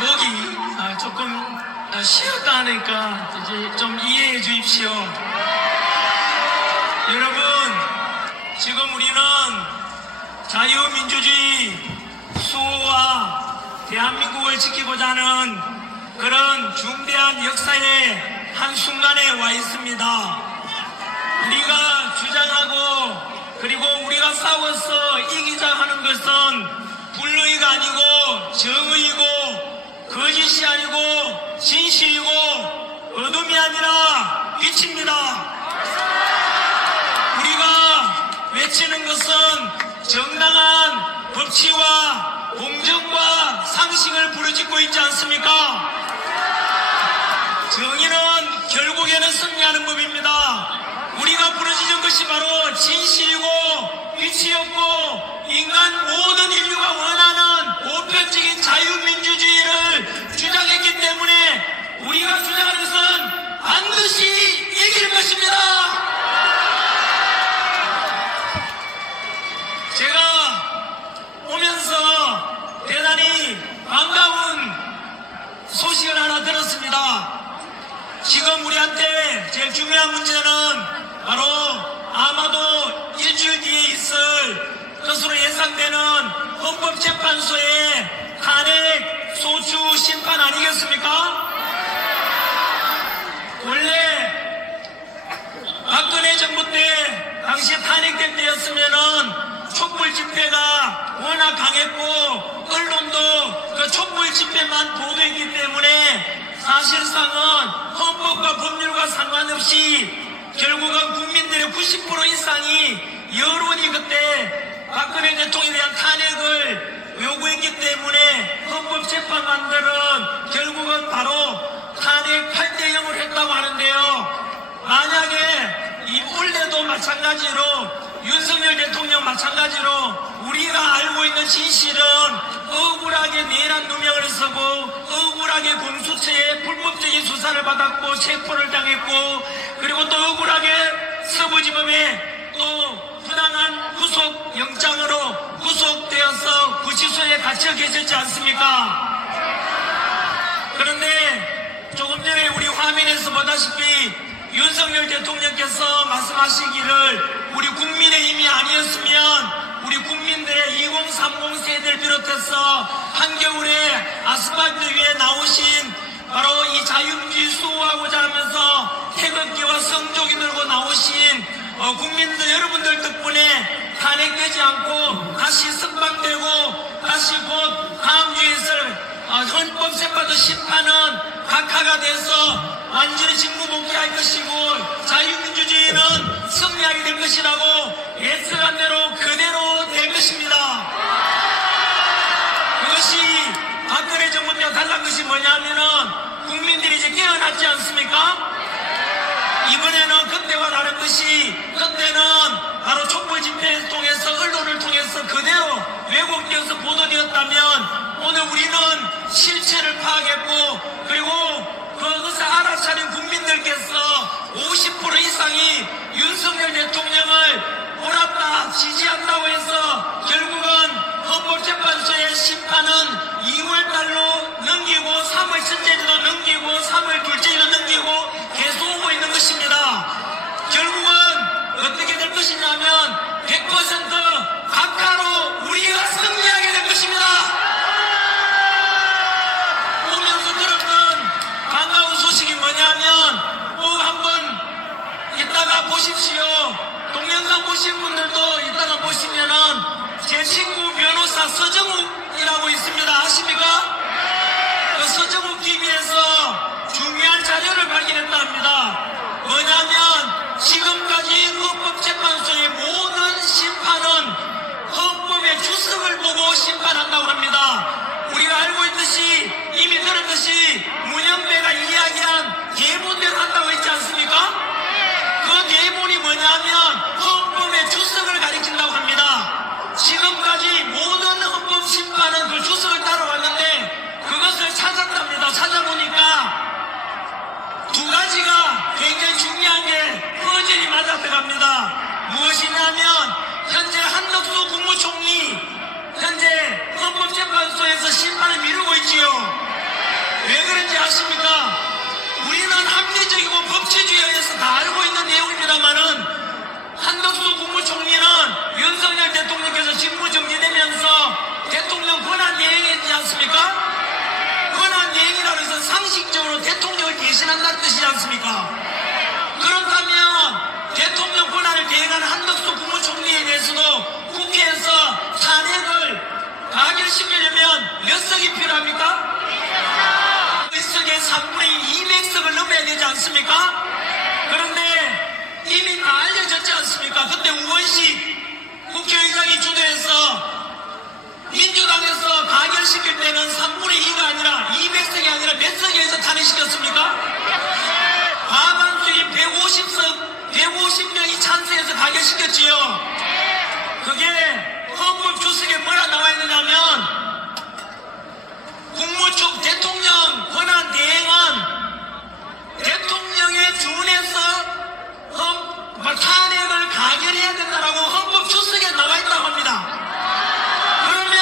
목이 조금 쉬었다 하니까 이제 좀 이해해 주십시오. 여러분, 지금 우리는 자유민주주의 수호와 대한민국을 지키고자 하는 그런 중대한 역사의 한순간에 와 있습니다. 우리가 주장하고 그리고 우리가 싸워서 이기자 하는 것은 불의가 아니고 정의이고 거짓이 아니고 진실이고 어둠이 아니라 빛입니다. 우리가 외치는 것은 정당한 법치와 공정과 상식을 부르짖고 있지 않습니까? 정의는 결국에는 승리하는 법입니다. 우리가 부르짖은 것이 바로 진실이고 빛이었고 인간 모든 인류가 원하는 보편적인 자유민주주의를 주장했기 때문에 우리가 주장하는 것은 반드시 이길 것입니다. 제가 오면서 대단히 반가운 소식을 하나 들었습니다. 지금 우리한테 제일 중요한 문제는 바로 아마도 일주일 뒤에 있을 것으로 예상되는 헌법재판소의 탄핵 소추 심판 아니겠습니까? 원래 박근혜 정부 때 당시에 탄핵될 때였으면은 촛불 집회가 워낙 강했고 언론도 그 촛불 집회만 보도했기 때문에 사실상은 헌법과 법률과 상관없이 결국은 국민들의 90% 이상이 여론이 그때 박근혜 대통령에 대한 탄핵을 요구했기 때문에 헌법재판관들은 결국은 바로 탄핵 8대 0을 했다고 하는데요. 만약에 이 올해도 마찬가지로 윤석열 대통령 마찬가지로 우리가 알고 있는 진실은 억울하게 내란 누명을 쓰고 억울하게 공수처에 불법적인 수사를 받았고 체포를 당했고 그리고 또 억울하게 서부지법에 또 부당한 구속영장으로 구속되어서 구치소에 갇혀 계셨지 않습니까? 그런데 조금 전에 우리 화면에서 보다시피 윤석열 대통령께서 말씀하시기를 우리 국민의힘이 아니었으면 우리 국민들의 2030 세대를 비롯해서 한겨울에 아스팔트 위에 나오신 바로 이 자유민주주의 수호하고자 하면서 태극기와 성조기 들고 나오신 국민들 여러분들 덕분에 탄핵되지 않고 다시 석방되고 다시 곧 다음 주에 있을 헌법재판소 심판은 각하가 돼서 완전히 직무복귀할 것이고 자유민주주의는 승리하게 될 것이라고 예측한 대로 그대로 될 것입니다. 그것이 박근혜 정부 때와 달라진 것이 뭐냐면은 국민들이 이제 깨어났지 않습니까? 이번에는 그때와 다른 것이 그때는 바로 촛불 집회를 통해서 언론을 통해서 그대로 왜곡되어서 보도되었다면 오늘 우리는 실체를 파악했고 그리고 그것을 알아차린 국민들께서 50% 이상이 윤석열 대통령을 옳았다 지지한다고 해서 결국은 헌법재판소의 심판은 2월달로 넘기고 3월 첫째주도 넘기고 3월 둘째주도 넘기고 계속 오고 있는 것입니다. 결국은 어떻게 될 것이냐면 100% 각하로 우리가 승리하게 될 것입니다. 오면서 들었던 반가운 소식이 뭐냐면 꼭 한번 이따가 보십시오. 동영상 보신 분들도 이따가 보시면은 제 친구 변호사 서정욱이라고 있습니다. 아십니까? 그 서정욱 TV에서 중요한 자료를 발견했다 합니다. 뭐냐면 지금까지 헌법재판소의 모든 심판은 헌법의 주석을 보고 심판한다고 합니다. 우리가 알고 있듯이 이미 들었듯이 문현배가 이야기한 대본대로 한다고 했지 않습니까? 그 대본이 뭐냐면 헌법의 주석을 가리킨다고 합니다. 지금까지 모든 헌법 심판은 그 주석을 따라왔는데 그것을 찾았답니다. 찾아보니까 두 가지가 굉장히 중요한 게 퍼즐이 맞아 들어갑니다. 무엇이냐면 현재 한덕수 국무총리 현재 헌법재판소에서 심판을 미루고 있지요. 기본적이고 법치주의에서 다 알고 있는 내용입니다만은 한덕수 국무총리는 윤석열 대통령께서 직무 정지되면서 대통령 권한 대행했지 않습니까? 권한 대행이라고 해서 상식적으로 대통령을 대신한다는 뜻이지 않습니까? 그렇다면 대통령 권한을 대행하는 한덕수 국무총리에 대해서도 국회에서 탄핵을 가결시키려면 몇 석이 필요합니까? 1석에 3분의 1, 200석을 넘어야 되지 않습니까? 그런데 이미 다 알려졌지 않습니까? 그때 우원식 국회의장이 주도해서 민주당에서 가결시킬 때는 3분의 2가 아니라 200석이 아니라 몇 석에서 탄핵시켰습니까? 과반수인 150명이 찬성해서 가결시켰지요. 그게 헌법 주석에 뭐라 나와 있느냐면 국무총 대통령 권한 대행은 대통령에 준해서 탄핵을 가결해야 된다라고 헌법 주석에 나와 있다고 합니다. 그러면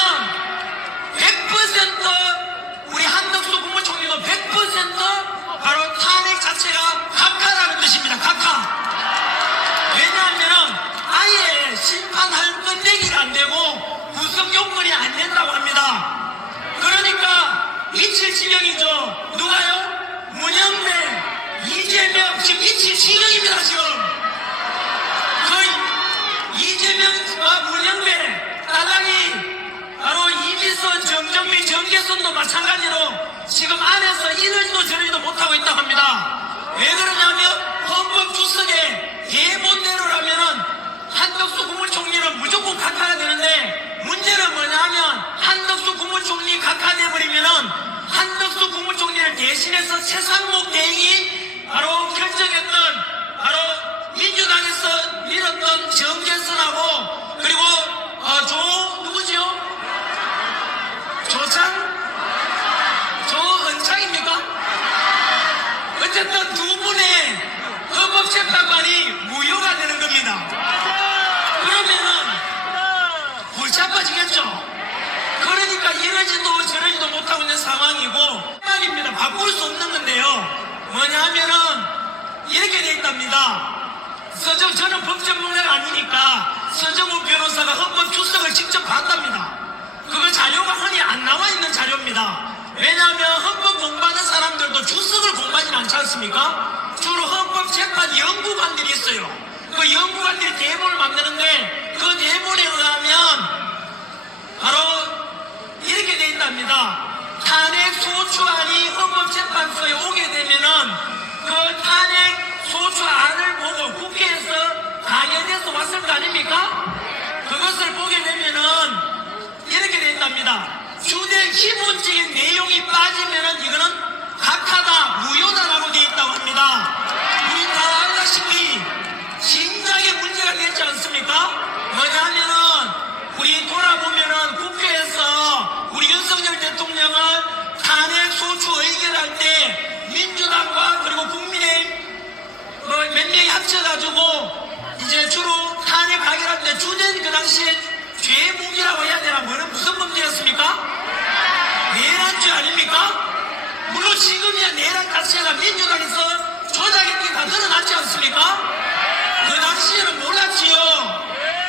100% 우리 한덕수 국무총리도 100% 바로 탄핵 자체가 각하라는 뜻입니다. 각하. 왜냐하면 아예 심판할 건데기가 안 되고 구성 요건이 안 된다고 합니다. 그러니까 미칠 지경이죠. 누가요? 문영배, 이재명 지금 미칠 지경입니다. 지금 거의 이재명과 문영배 딸랑이 바로 이미선, 정정미, 정계선도 마찬가지로 지금 안에서 이러지도 저러지도 못하고 있다고 합니다. 왜 그러냐면 헌법 주석의 대본대로라면은 한덕수 국무총리는 무조건 각하가 되는데 문제는 뭐냐면 한덕수 국무총리 각하돼버리면은 한덕수 국무총리를 대신해서 최상목 대행이 바로 결정했던 바로 민주당에서 밀었던 정계선하고 그리고 누구지요? 조은창입니까? 어쨌든 두 분의 헌법재판관이 무효가 되는 겁니다. 그러면은 골치 아파지겠죠? 그러니까 이러지도 저러지도 못하고 있는 상황이고 말입니다. 바꿀 수 없는 건데요. 뭐냐 하면은 이렇게 돼 있답니다. 저는 법전문가가 아니니까 서정우 변호사가 헌법 주석을 직접 봤답니다. 그거 자료가 흔히 안 나와 있는 자료입니다. 왜냐하면 헌법 공부하는 사람들도 주석을 공부하지 않지 않습니까? 주로 헌법재판 연구관들이 있어요. 그 연구관들이 대본을 만드는데 그 대본에 의하면 바로 이렇게 돼 있답니다. 탄핵 소추안이 헌법재판소에 오게 되면은 그 탄핵 소추안을 보고 국회에서 가결돼서 왔을 거 아닙니까? 그것을 보게 되면은 이렇게 돼 있답니다. 주된 기본적인 내용이 빠지면은 이거는 각하다, 무효다라고 돼 있다고 합니다. 우리 다 알다시피 진작에 문제가 됐지 않습니까? 뭐냐면은 우리 돌아보면은 국회에서 우리 윤석열 대통령은 탄핵 소추 의결할 때 민주당과 그리고 국민의힘 몇 명이 합쳐가지고 이제 주로 탄핵 가결할 때 주된 그 당시에 죄무기라고 해야 되나 무슨 범죄였습니까? 내란죄 아닙니까? 물론 지금이야 내란 자체가 민주당에서 조작했던 게 다 드러났지 않습니까? 그 당시에는 몰랐지요.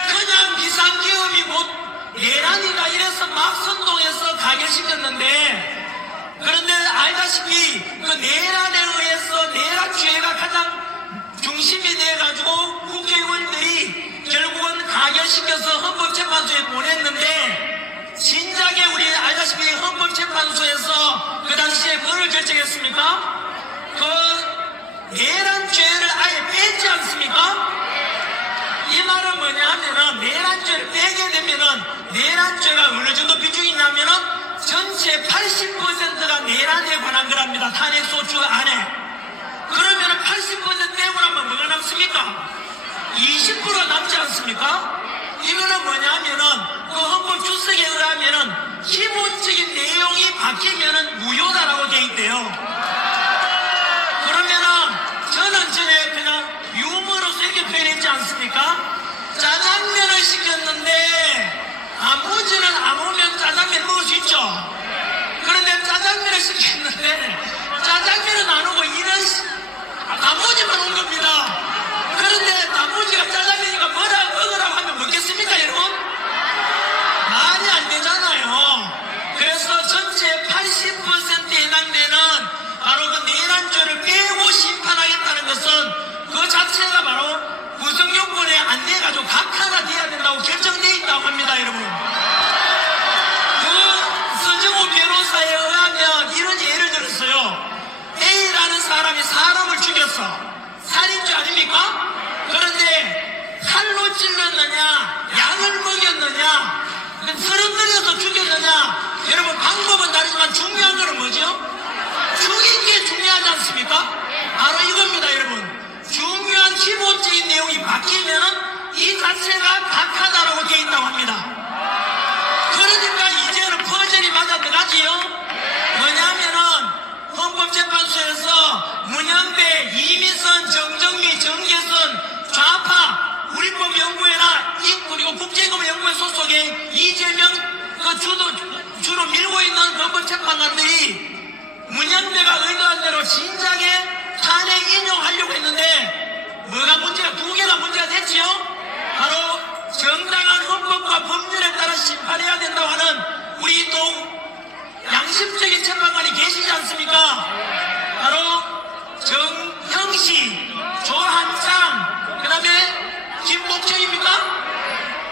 그냥 비상계엄이 곧 내란이다 이래서 막 선동해서 가결시켰는데 그런데 알다시피 그 내란에 의해서 내란죄가 가장 중심이 돼가지고 국회의원들이 결국은 가결시켜서 헌법재판소에 보냈는데 진작에 우리 알다시피 헌법재판소에서 그 당시에 뭐를 결정했습니까? 그 내란죄를 아예 뺐지 않습니까? 이 말은 뭐냐 하면은 내란죄를 빼게 되면은 내란죄가 어느 정도 비중이 있냐면은 전체 80%가 내란에 관한 거랍니다. 탄핵소추 안에. 그러면은 80% 빼고 나면 뭐가 남습니까? 20% 남지 않습니까? 이거는 뭐냐 하면은 그 헌법 주석에 의하면은 기본적인 내용이 바뀌면은 무효다라고 돼 있대요. 그러면은 저는 전에 그냥 유머로서 이렇게 표현했지 않습니까? 짜장면을 시켰는데 아무지는 안 오면 짜장면 먹을 수 있죠. 그런데 짜장면을 시켰는데 짜장면은 안 오고 이런 단무지만 온 겁니다. 그런데 단무지가 짜장면이니까 뭐라 먹으라고 하면 먹겠습니까, 여러분? 말이 안 되잖아요. 그래서 전체 80%에 해당되는 바로 그 내란죄를 빼고 심판하겠다는 것은 그 자체가 바로 구성요건에 안 돼가지고 각하가 돼야 된다고 결정되어 있다고 합니다, 여러분. 그 서정호 변호사에 의하면 이런 예를 들었어요. A라는 사람이 사람을 죽였어. 살인죄 아닙니까? 그런데 칼로 찔렀느냐, 약을 먹였느냐, 쓰러뜨려서 죽였느냐, 여러분 방법은 다르지만 중요한 거는 뭐죠? 죽인 게 중요하지 않습니까? 바로 이겁니다, 여러분. 중요한 기본적인 내용이 바뀌면 이 자체가 각하다라고 되어 있다고 합니다. 그러니까 이제는 퍼즐이 맞아 들어가지요. 뭐냐면은 헌법재판소에서 문현배, 이미선, 정정미, 정계선, 좌파, 우리법연구회나 그리고 국제법연구회 소속의 이재명 주로 밀고 있는 헌법재판관들이 문현배가 의도한 대로 진작에 탄핵 인용하려고 했는데 뭐가 문제가 두 개가 문제가 됐지요. 바로 정당한 헌법과 법률에 따라 심판해야 된다고 하는 우리 또 양심적인 재판관이 계시지 않습니까? 바로 정형식, 조한창, 그 다음에 김복정입니까?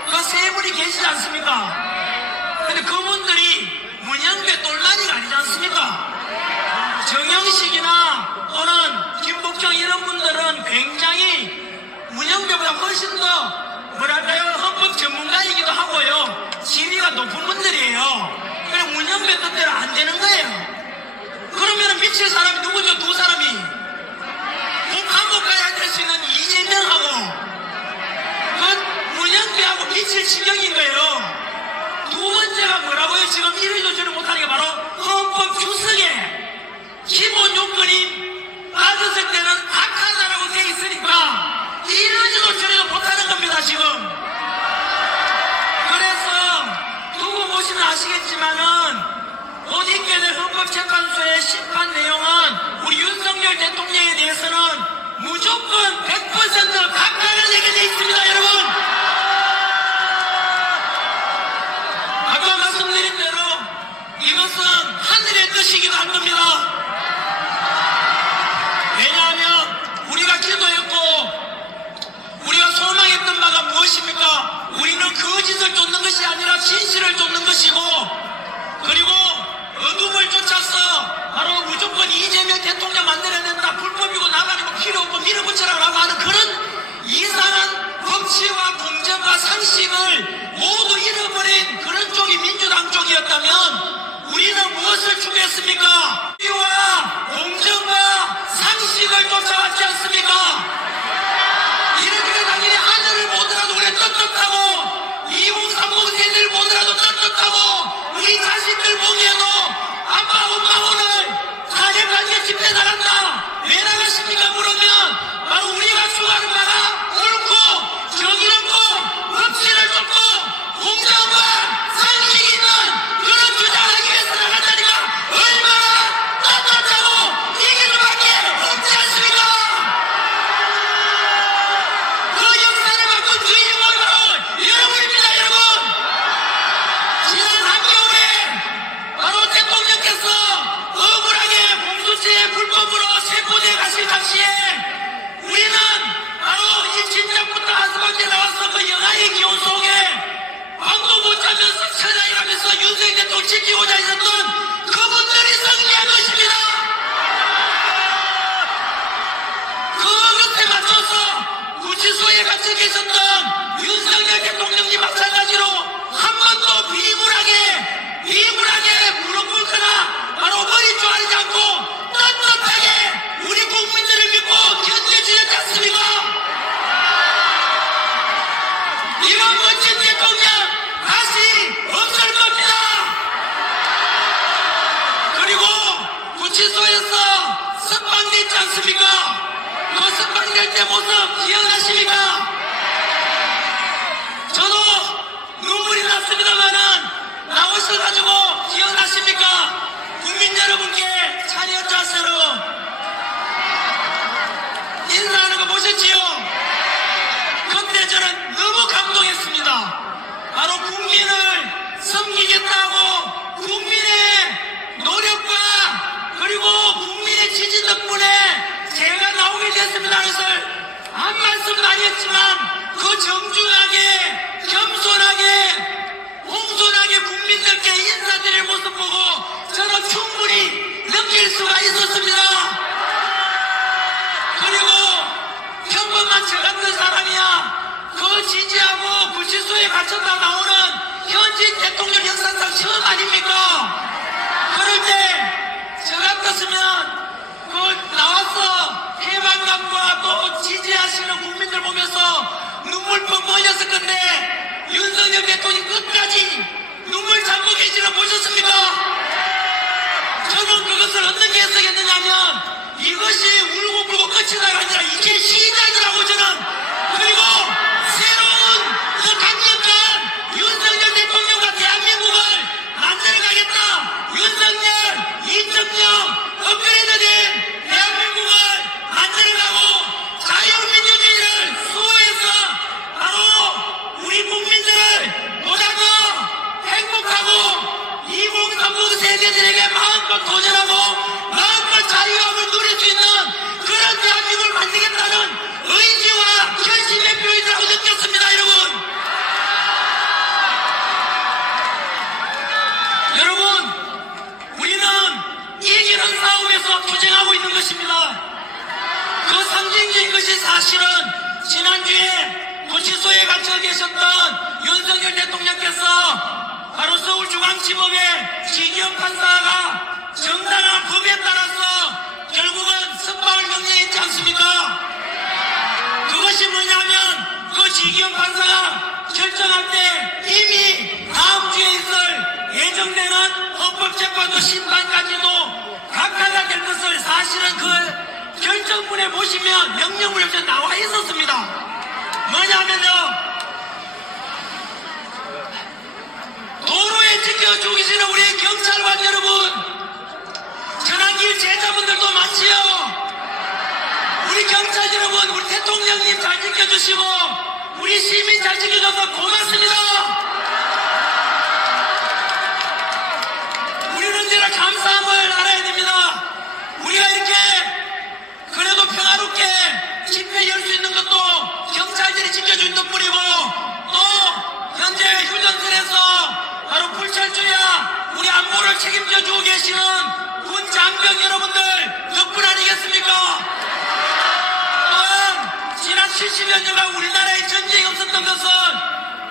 그 세 분이 계시지 않습니까? 근데 그분들이 문현배 똘마니가 아니지 않습니까? 정형식이나 또는 김복정 이런 분들은 굉장히 문현배보다 훨씬 더 뭐랄까요, 헌법 전문가이기도 하고요, 지위가 높은 분들이에요. 그래 문현배 뜻대로 안 되는 거예요. 그러면 미칠 사람이 누구죠? 두 사람이 감옥 가야 될 수 있는 이재명하고 그 문현배하고 미칠 지경인 거예요. 두 번째가 뭐라고요? 지금 이러지도 저리 못하는 게 바로 헌법 규석에 기본 요건이 빠졌을 때는 각하다라고 되어 있으니까 이러지도 저리도 못하는 겁니다, 지금. 그래서 두고 보시면 아시겠지만은 곧 있게 될 헌법재판소의 심판 내용은 우리 윤석열 대통령에 대해서는 무조건 100% 각하를 내게 돼 있습니다, 여러분. 아까 말씀드린 대로 이것은 하늘의 뜻이기도 한 겁니다. 왜냐하면 우리가 기도했고 우리가 소망했던 바가 무엇입니까? 우리는 거짓을 쫓는 것이 아니라 진실을 쫓는 것이고, 그리고 어둠을 쫓아서 바로 무조건 이재명 대통령 만들어야 된다, 불법이고 나가리고 필요 없고 밀어붙여라라고 하는 그런 이상한 법치와 공정과 상식을 모두 잃어버린 그런 쪽이 민주당 쪽이었다면 우리는 무엇을 추구했습니까? 법치와 공정과 상식을 쫓아왔지 않습니까? 이러니까 당연히 아들을 보더라도 우리 떳떳하고 2030 세대를 보더라도 떳떳하고 우리 자식들 보기에도 아빠 엄마 오늘 사제관계 집회 나간다 왜 나가십니까 물으면 바로 우리가 추구하는 바가 옳고 정의롭고 법치를 쫓고 공정과 상식이 있는 그런 주장을 하기 위해서 나간다니까 얼마나 떳떳하고 이길 수밖에 없지 않습니까? 그 역사를 바꾼 주인공이 바로 여러분입니다, 여러분. 지난 한겨울에 바로 대통령께서 억울하게 공수처에 불법으로 체포돼 가실 당시에 우리는 바로 이 진작부터 한수밖에 나와서 그 영하의 기온 속에 밤도 못 자면서 천하이라면서 윤석열 대통령 지키고자 했었던 그분들이 승리한 것입니다. 그것에 맞춰서 구치소에 갇혀 계셨던 윤석열 대통령님 마찬가지로 한 번도 비굴하게 무릎 꿇거나 바로 머리 조아리지 않고 떳떳하게 우리 국민들을 믿고 견뎌주셨지 않습니까? 이런 멋진 대통령 다시 없을 겁니다. 그리고 구치소에서 석방됐지 않습니까? 그 석방될 때 모습 기억나십니까? 저도 눈물이 났습니다만은 나오셔가지고 기억나십니까? 국민 여러분께 차렷 자세로 하셨지요? 그때 저는 너무 감동했습니다. 바로 국민을 섬기겠다고 국민의 노력과 그리고 국민의 지지 덕분에 제가 나오게 됐습니다. 그래서 한 말씀 많이 했지만 그 정중하게 겸손하게 공손하게 국민들께 인사드릴 모습 보고 저는 충분히 느낄 수가 있었습니다. 그리고 평범한 저 같은 사람이야 그 지지하고 구치소에 갇혔다 나오는 현직 대통령 역사상 처음 아닙니까? 그럴 때 저 같았으면 그 나와서 해방감과 또 지지하시는 국민들 보면서 눈물 펑펑 흘렸을 건데 윤석열 대통령이 끝까지 눈물 참고 계시는 보셨습니까? 저는 그것을 어떻게 해석했느냐면 이것이 울고 불고 끝이다가 아니라 이게 시작이라고 저는. 그리고 새로운 그 강력한 윤석열 대통령과 대한민국을 만들어가겠다. 윤석열 2.0 업그레이드된 대한민국을 만들어가고 자유민주주의를 수호해서 바로 우리 국민들을 보다 더 행복하고 2030 세대들에게 마음껏 도전하고 마음껏 자유함을 누릴 수 있는 그런 대한민국을 만들겠다는 의지와 결심의 표현이라고 느꼈습니다. 여러분 우리는 이기는 싸움에서 투쟁하고 있는 것입니다. 그 상징적인 것이 사실은 지난주에 구치소에 갇혀 계셨던 윤석열 대통령께서 바로 서울중앙지법의 지기현 판사가 정당한 법에 따라서 결국은 석방을 명령했지 않습니까? 그것이 뭐냐면 그 지기현 판사가 결정할 때 이미 다음 주에 있을 예정되는 헌법재판소 심판까지도 각하가 될 것을 사실은 그 결정문에 보시면 명령문에 나와 있었습니다. 뭐냐면요, 도로에 지켜주시는 우리 경찰관 여러분, 전환길 제자분들도 많지요. 우리 경찰 여러분, 우리 대통령님 잘 지켜주시고 우리 시민 잘 지켜줘서 고맙습니다. 우리는 언제나 감사함을 알아야 됩니다. 우리가 이렇게 그래도 평화롭게 집회 열 수 있는 것도 경찰들이 지켜준 덕분이고 또 현재 휴전선에서 바로 불철주야 우리 안보를 책임져 주고 계시는 군 장병 여러분들 덕분 아니겠습니까? 또한 지난 70여 년간 우리나라에 전쟁이 없었던 것은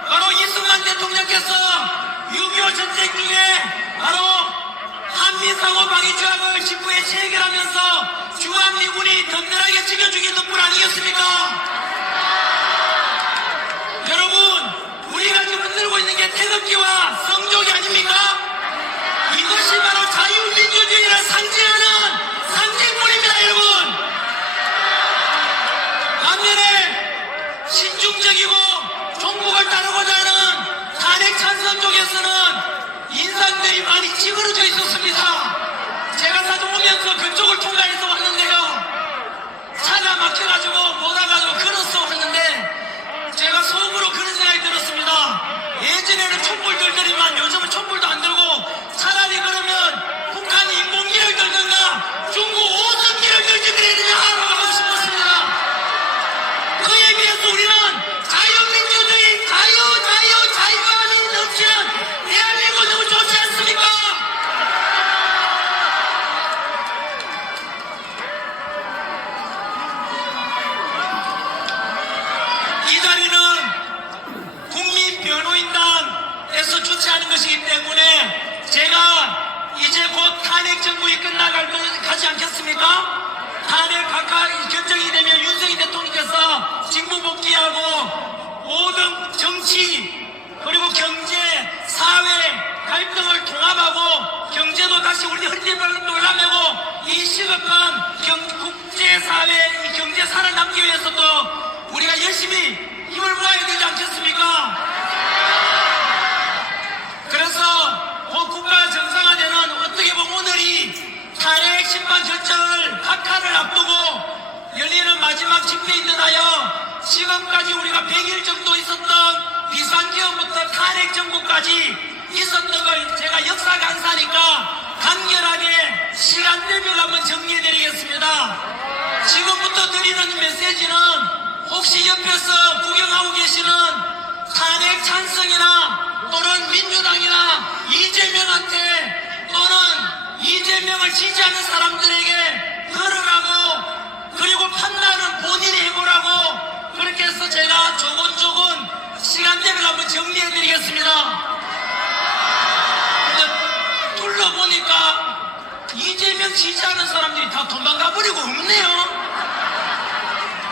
바로 이승만 대통령께서 6.25 전쟁 중에 바로 한미상호 방위 조약을 직후에 체결하면서 주한미군이 든든하게 지켜주기 덕분 아니겠습니까? 여러분 우리가 지금 흔들고 있는 게 태극기와 성족이 아닙니까? 이것이 바로 자유민주주의를 상징하는 상징물입니다. 여러분 반면에 신중적이고 종북을 따르고자 하는 탄핵 찬성 쪽에서는 인상들이 많이 찌그러져 있었습니다. 제가 사도 오면서 그쪽을 통과해서 왔는데요, 차가 막혀가지고 못 와가지고 걸어서 왔는데 제가 속으로 그런 생각이 들었습니다. 예전에는 촛불 들더니만 요즘은 촛불도 안 들고 차라리 그러면 북한 인공기를 들든가 중국 오성기를 들지 그래야 되냐라고 하고 싶었습니다. 그에 비해서 우리는 자유민주주의 자유함이 넘치는 대한민국 너무 좋지 않습니까? 이 자리는 국민변호인단에서 주최하는 것이기 때문에 제가 이제 곧 탄핵 정부가 끝나가지 않겠습니까? 탄핵 각하 결정이 되면 윤석열 대통령께서 직무 복귀하고 모든 정치 그리고 경제, 사회 갈등을 통합하고 경제도 다시 우리 허리띠를 올라매고 이 시급한 국제사회 이 경제 살아남기 위해서도 우리가 열심히 힘을 모아야 되지 않겠습니까? 그래서 국가 정상화되는 어떻게 보면 오늘이 탄핵 심판 결정을 각하를 앞두고 열리는 마지막 집회에 인하여 지금까지 우리가 100일 정도 있었던 비상기업부터 탄핵 정부까지 있었던 걸 제가 역사 강사니까 간결하게 시간대별 한번 정리해드리겠습니다. 지금부터 드리는 메시지는 혹시 옆에서 구경하고 계시는 탄핵 찬성이나 또는 민주당이나 이재명한테 또는 이재명을 지지하는 사람들에게 들으라고 그리고 판단은 본인이 해보라고 그렇게 해서 제가 조곤조곤 시간대를 한번 정리해드리겠습니다. 둘러보니까 이재명 지지하는 사람들이 다 도망가버리고 없네요.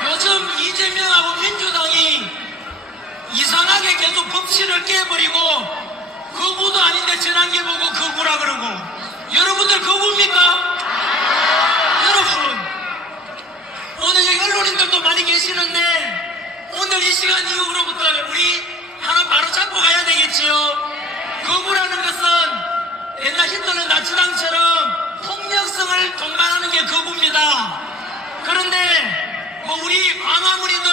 요즘 이재명하고 민주당이 이상하게 계속 법치를 깨버리고 거구도 아닌데 전환기 보고 거구라 그러고 여러분들 거구입니까? 여러분 오늘 여기 언론인들도 많이 계시는데 오늘 이 시간 이후로부터 우리 하나 바로 잡고 가야 되겠지요. 거구라는 것은 옛날 히틀러 나치당처럼 폭력성을 동반하는 게 거구입니다. 그런데 뭐 우리 광화문이든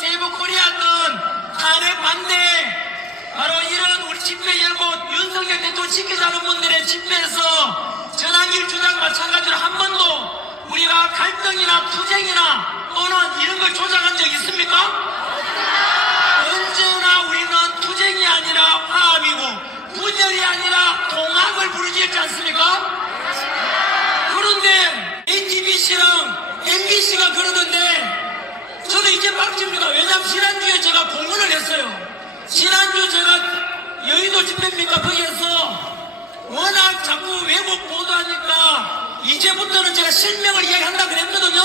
세이버코리아든 탄핵 반대 바로 이런 우리 집회 열고 윤석열 대통령 지키자는 분들의 집회에서 전환길 주장 마찬가지로 한 번도 우리가 갈등이나 투쟁이나 또는 이런 걸 조장한 적 있습니까? 언제나 우리는 투쟁이 아니라 화합이고 분열이 아니라 통합을 부르짖지 않습니까? 그런데 JTBC랑 MBC가 그러던데 저는 이제 빡칩니다. 왜냐하면 지난주에 제가 공문을 했어요. 지난주 제가 여의도 집회입니까? 거기에서 워낙 자꾸 외국 보도하니까 이제부터는 제가 실명을 이야기한다 그랬거든요.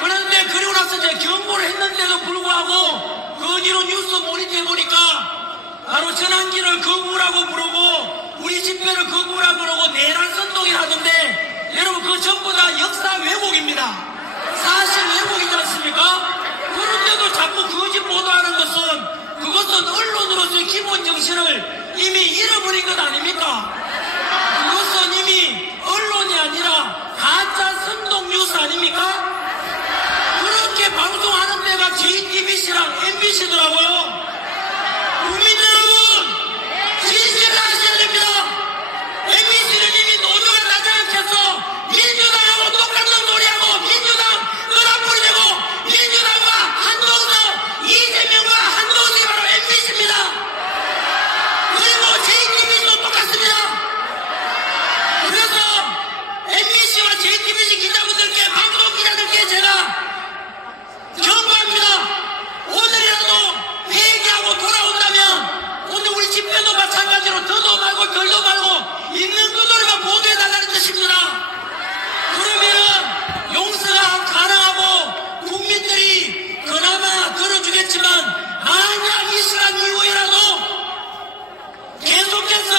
그런데 그리고 나서 제가 경고를 했는데도 불구하고 그 뒤로 뉴스 모니터해보니까 바로 전환기를 거구라고 부르고 우리 집회를 거구라고 그러고 내란 선동이라 하던데 여러분 그거 전부 다 역사 왜곡입니다. 사실 왜곡이지 않습니까? 그런데도 자꾸 거짓 보도하는 그것은 언론으로서의 기본 정신을 이미 잃어버린 것 아닙니까? 그것은 이미 언론이 아니라 가짜 선동 뉴스 아닙니까? 그렇게 방송하는 데가 JTBC랑 MBC더라고요. 국민 여러분, 진실을 하셔야 됩니다. MBC는 이미 노조가 나타나서 민주당하고 똑같은 소리하고 민주당 끌어뿌리고 민주당과 한동석, 이재명과 한동석이 바로 MBC입니다. 그리고 JTBC도 똑같습니다. 그래서 MBC와 JTBC 기자분들께 방송 기자들께 제가 경고합니다. 오늘이라도 회개하고 돌아온다면 오늘 우리 집회도 마찬가지로 더도 말고 덜도 말고 있는 그대로만 보도해달라는 뜻입니다. 그러면 용서가 가능하고 국민들이 그나마 들어주겠지만 만약 이 시간 이후에라도 계속해서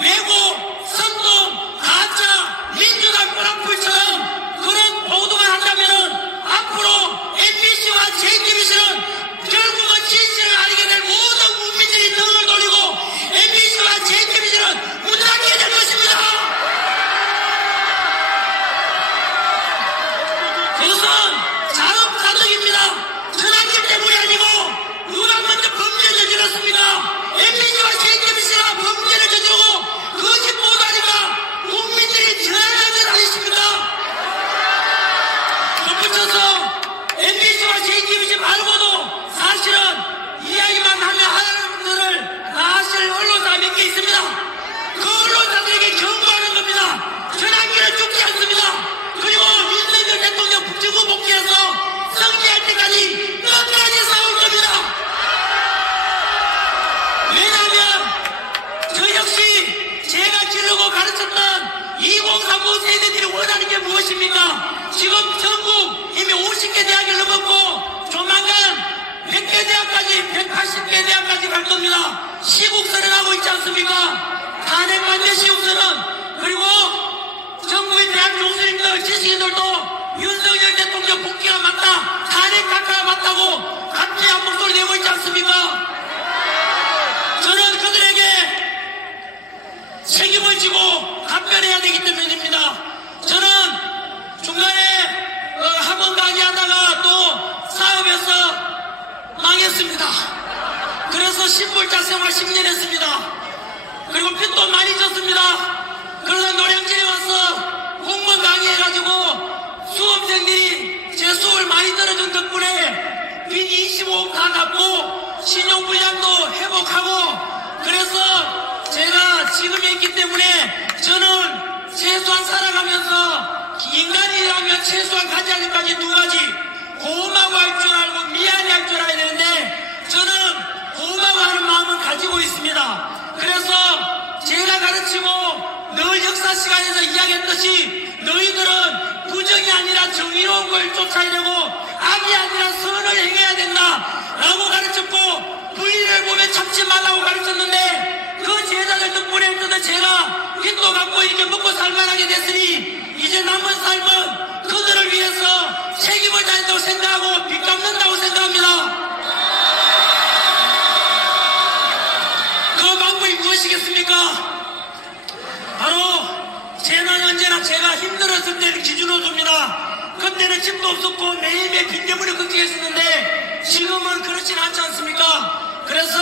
왜곡, 선동, 가짜, 민주당 꼬랑풀처럼 그런 보도만 한다면 앞으로 MBC와 JTBC는 결국은 진실을 알게 될 모든 국민들이 등을 돌리고 MBC와 JTBC는 문 닫게 될 것입니다. 그것은 자업자득입니다. 전환기 때문이 아니고 누가 먼저 범죄를 저질렀습니까? MBC와 JTBC가 범죄를 저지르고 거짓 보도하니까 국민들이 전화하는 것 아니십니까? 덧붙여서 MBC와 JTBC 말고도 사실은 이야기만 하면 하는 분들을 다 아실 언론사 몇 개 있습니다. 그 언론사들에게 경고하는 겁니다. 전환기는 죽지 않습니다. 그리고 윤석열 대통령 북정부 복귀해서 승리할 때까지 끝까지 싸울 겁니다. 왜냐하면 저 역시 제가 기르고 가르쳤던 2030 세대들이 원하는 게 무엇입니까? 지금 전국 이미 50개 대학을 넘었고 조만간 100개 대학까지 180개 대학까지 갈 겁니다. 시국선언 하고 있지 않습니까? 탄핵 반대 시국선언. 그리고 전국의 대학 교수님들 지식인들도 윤석열 대통령 복귀가 맞다, 탄핵 각하가 맞다고 갑자기 한 목소리 내고 있지 않습니까? 저는 그들에게 책임을 지고 답변해야 되기 때문입니다. 저는 중간에 학원 강의하다가 죽었습니다. 그래서 신불자 생활 10년 했습니다. 그리고 빚도 많이 졌습니다. 그러다 노량진에 와서 공무원 강의해가지고 수험생들이 제 수업을 많이 들어준 덕분에 빚 25억 다 갚고 신용불량도 회복하고, 그래서 제가 지금 있기 때문에 저는 최소한 살아가면서 인간이라면 최소한 가져야 될 까지 두 가지, 고마워 할 줄 알고 미안해 할 줄 알아야 되는데 저는 고마워하는 마음을 가지고 있습니다. 그래서 제가 가르치고 늘 역사 시간에서 이야기했듯이 너희들은 부정이 아니라 정의로운 걸 쫓아야 되고 악이 아니라 선을 행해야 된다 라고 가르쳤고, 불의를 보면 참지 말라고 가르쳤는데 그 제자들 덕분에 저는 제가 빚도 갚고 이렇게 먹고 살만하게 됐으니 이제 남은 삶은 그들을 위해서 책임을 다한다고 생각하고 빚 갚는다고 생각합니다. 그 방법이 무엇이겠습니까? 바로 저는 언제나 제가 힘들었을 때를 기준으로 둡니다. 그때는 집도 없었고 매일매일 빚 때문에 걱정했었는데 지금은 그렇진 않지 않습니까? 그래서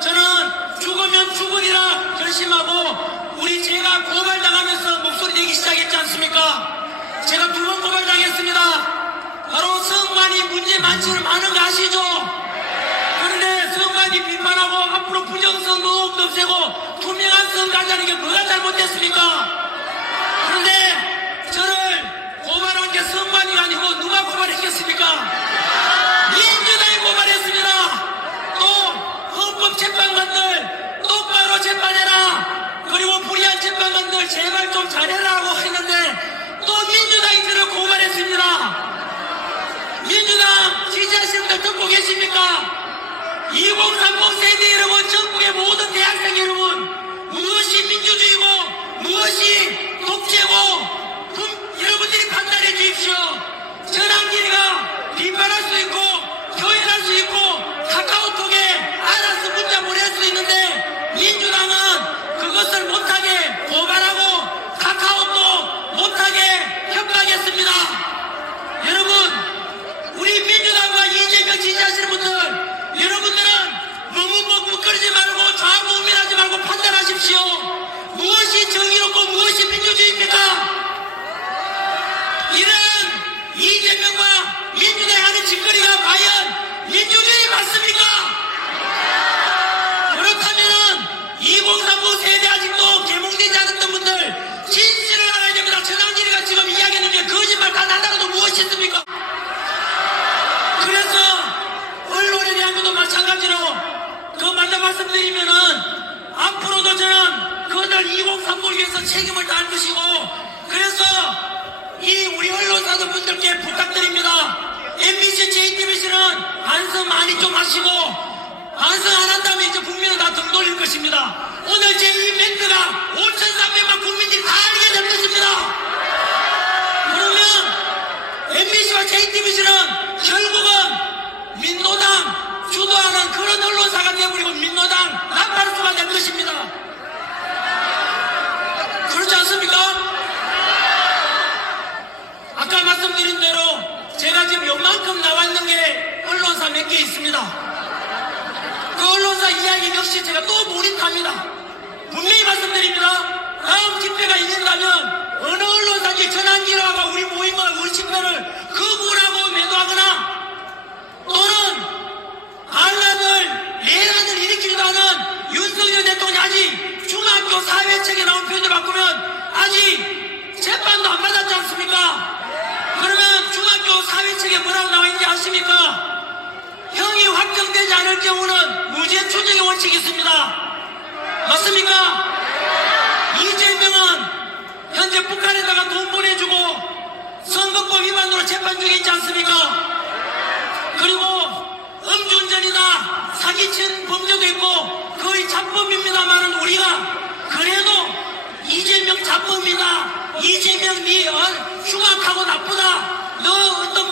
저는 죽으면 죽으리라 결심하고, 우리 제가 고발당하면서 목소리 내기 시작했지 않습니까? 제가 2번 고발당했습니다. 바로 성관이 문제 많지는 많은 거 아시죠? 그런데 성관이 비판하고 앞으로 부정성 의혹도 없애고 투명한 성 가자는 게 뭐가 잘못됐습니까? 그런데 저를 고발한 게 성관이가 아니고 누가 고발했겠습니까? 민주당이 고발했습니다. 또 헌법재판관들 똑바로 재판해라, 그리고 불의한 재판관들 제발 좀 잘해라고 했는데 또 민주당이 저를 고발했습니다. 민주당 지지하시는 분들 듣고 계십니까? 2030 세대 여러분, 전국의 모든 대학생 여러분, 무엇이 민주주의고 무엇이 독재고 여러분들이 판단해 주십시오. 전환기가 비판할 수 있고 교회할 수 있고 카카오톡에 알아서 문자 보낼 수 있는데 민주당은 그것을 못하게 고발하고 카카오톡 못하게 협박했습니다. 여러분, 우리 민주당과 이재명 지지하시는 분들, 여러분들은 너무 먹먹거리지 말고 좌우우면하지 말고 판단하십시오. 무엇이 정의롭고 무엇이 민주주의입니까? 이런 이재명과 민주당이 하는 짓거리가 과연 민주주의 맞습니까? 그렇다면 2030 세대 아직도 개몽되지 않았던 분들 진실을 알아야 됩니다. 전환길이가 지금 이야기하는 게 거짓말 다 나다가도 무엇이 있습니까? 그래서 언론에 대한 것도 마찬가지로 그 말씀드리면은 앞으로도 저는 그들 2030을 위해서 책임을 다할 것이고, 그래서 이 우리 언론사들 분들께 부탁드립니다. MBC, JTBC는 반성 많이 좀 하시고, 반성 안 한다면 이제 국민은 다 등 돌릴 것입니다. 오늘 제 이 멘트가 5,300만 국민들이 다 알게 될 것입니다. 그러면 MBC와 JTBC는 결국은 민노당 주도하는 그런 언론사가 되어버리고 민노당 나팔수가 될 것입니다. 그렇지 않습니까? 아까 말씀드린 대로 제가 지금 요만큼 나와 있는 게 언론사 몇 개 있습니다. 그 언론사 이야기 역시 제가 또 모니터합니다. 분명히 말씀드립니다. 다음 집회가 있는다면 어느 언론사인지 전환기라고 우리 모임을, 우리 집회를 거부하고 매도하거나 또는 반란을, 내란을 일으키기도 하는 윤석열 대통령이 아직 중학교 사회책에 나온 표현을 바꾸면 아직 재판도 안 받았지 않습니까? 그러면 중학교 사회책에 뭐라고 나와 있는지 아십니까? 형이 확정되지 않을 경우는 무죄 추정의 원칙이 있습니다. 맞습니까? 이재명은 현재 북한에다가 돈 보내주고 선거법 위반으로 재판 중에 있지 않습니까? 그리고 음주운전이나 사기친 범죄도 있고 거의 잡범입니다만은 우리가 그래도 이재명 잡범이다, 이재명 니 흉악하고 나쁘다, 너 어떤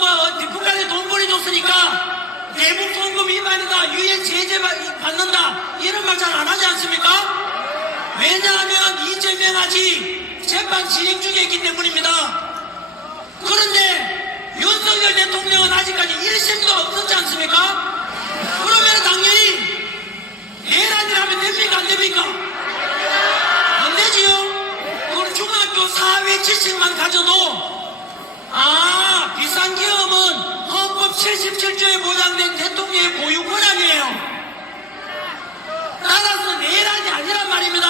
북한에 돈 보내줬으니까 대북 송금 위반이다, 유엔 제재 받는다, 이런 말 잘 안 하지 않습니까? 왜냐하면 이재명 아직 재판 진행 중에 있기 때문입니다. 그런데 윤석열 대통령은 아직까지 1심도 없었지 않습니까? 그러면 당연히 내란이라면 됩니까 안 됩니까? 안 되지요? 그걸 중학교 사회 지식만 가져도 비상계엄은 헌법 77조에 보장된 대통령의 고유 권한이에요. 따라서 내란이 아니란 말입니다.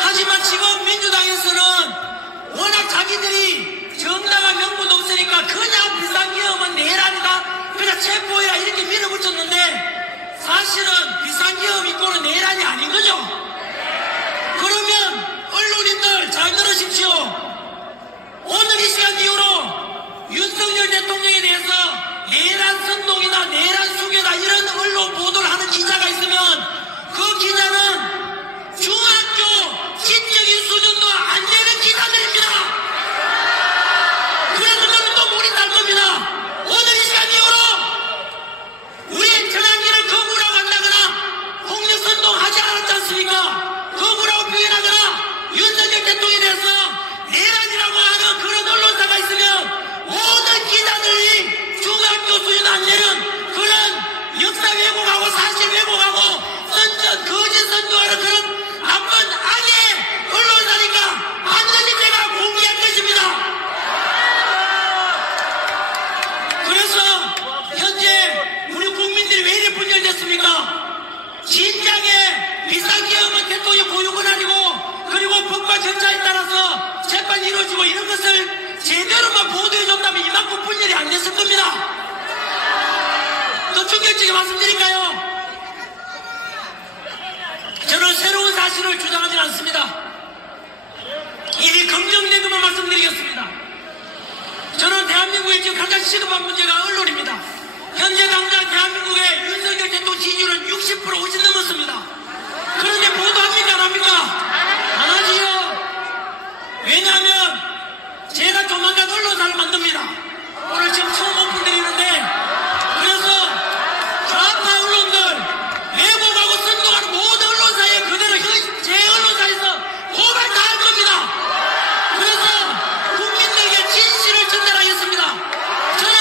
하지만 지금 민주당에서는 워낙 자기들이 정당한 명분도 없으니까 그냥 비상계엄은 내란이다, 그냥 체포해라 이렇게 밀어붙였는데 사실은 비상계엄 이꼬는 내란이 아닌 거죠. 그러면 언론인들 잘 들으십시오. 오늘 이 시간 이후로 윤석열 대통령에 대해서 내란 선동이나 내란 수괴다 이런 언론 보도를 하는 기자가 있으면 그 기자는 중학교 지적인 수준도 안 되는 기자들입니다. 그래서 저는 또 몰이 날 겁니다. 오늘 이 시간 이후로 우리 전환기를 거부라고 한다거나 폭력 선동하지 않았지 않습니까? 거부라고 표현하거나 윤석열 대통령에 대해서 내란이라고 하는 그런 언론사가 있으면 모든 기자들이 중학교 수준 안 되는 그런 역사 왜곡하고 사실 왜곡하고 거짓 선동하는 그런 나쁜 악의 언론사니까 반드시 제가 공개할 것입니다. 그래서 현재 우리 국민들이 왜 이렇게 분열됐습니까? 진작에 비상계엄은 대통령 고유권 아니고 그리고 법과 절차에 따라서 재판이 이루어지고 이런 것을 제대로만 보도해줬다면 이만큼 분열이 안 됐을 겁니다. 또 충격적인 말씀드릴까요? 저는 새로운 사실을 주장하지 않습니다. 이미 검증된 것만 말씀드리겠습니다. 저는 대한민국의 지금 가장 시급한 문제가 언론입니다. 현재 당장 대한민국의 윤석열 대통령 지지율은 60% 훨씬 넘었습니다. 그런데 보도합니까 안 합니까? 안 하지요. 왜냐하면 제가 조만간 언론사를 만듭니다. 오늘 지금 처음 오픈드리는데 그래서 좌파 언론들 왜곡하고 선동하는 모든 언론사에 그대로 제 언론사에서 고발 다 할 겁니다. 그래서 국민들에게 진실을 전달하겠습니다. 저는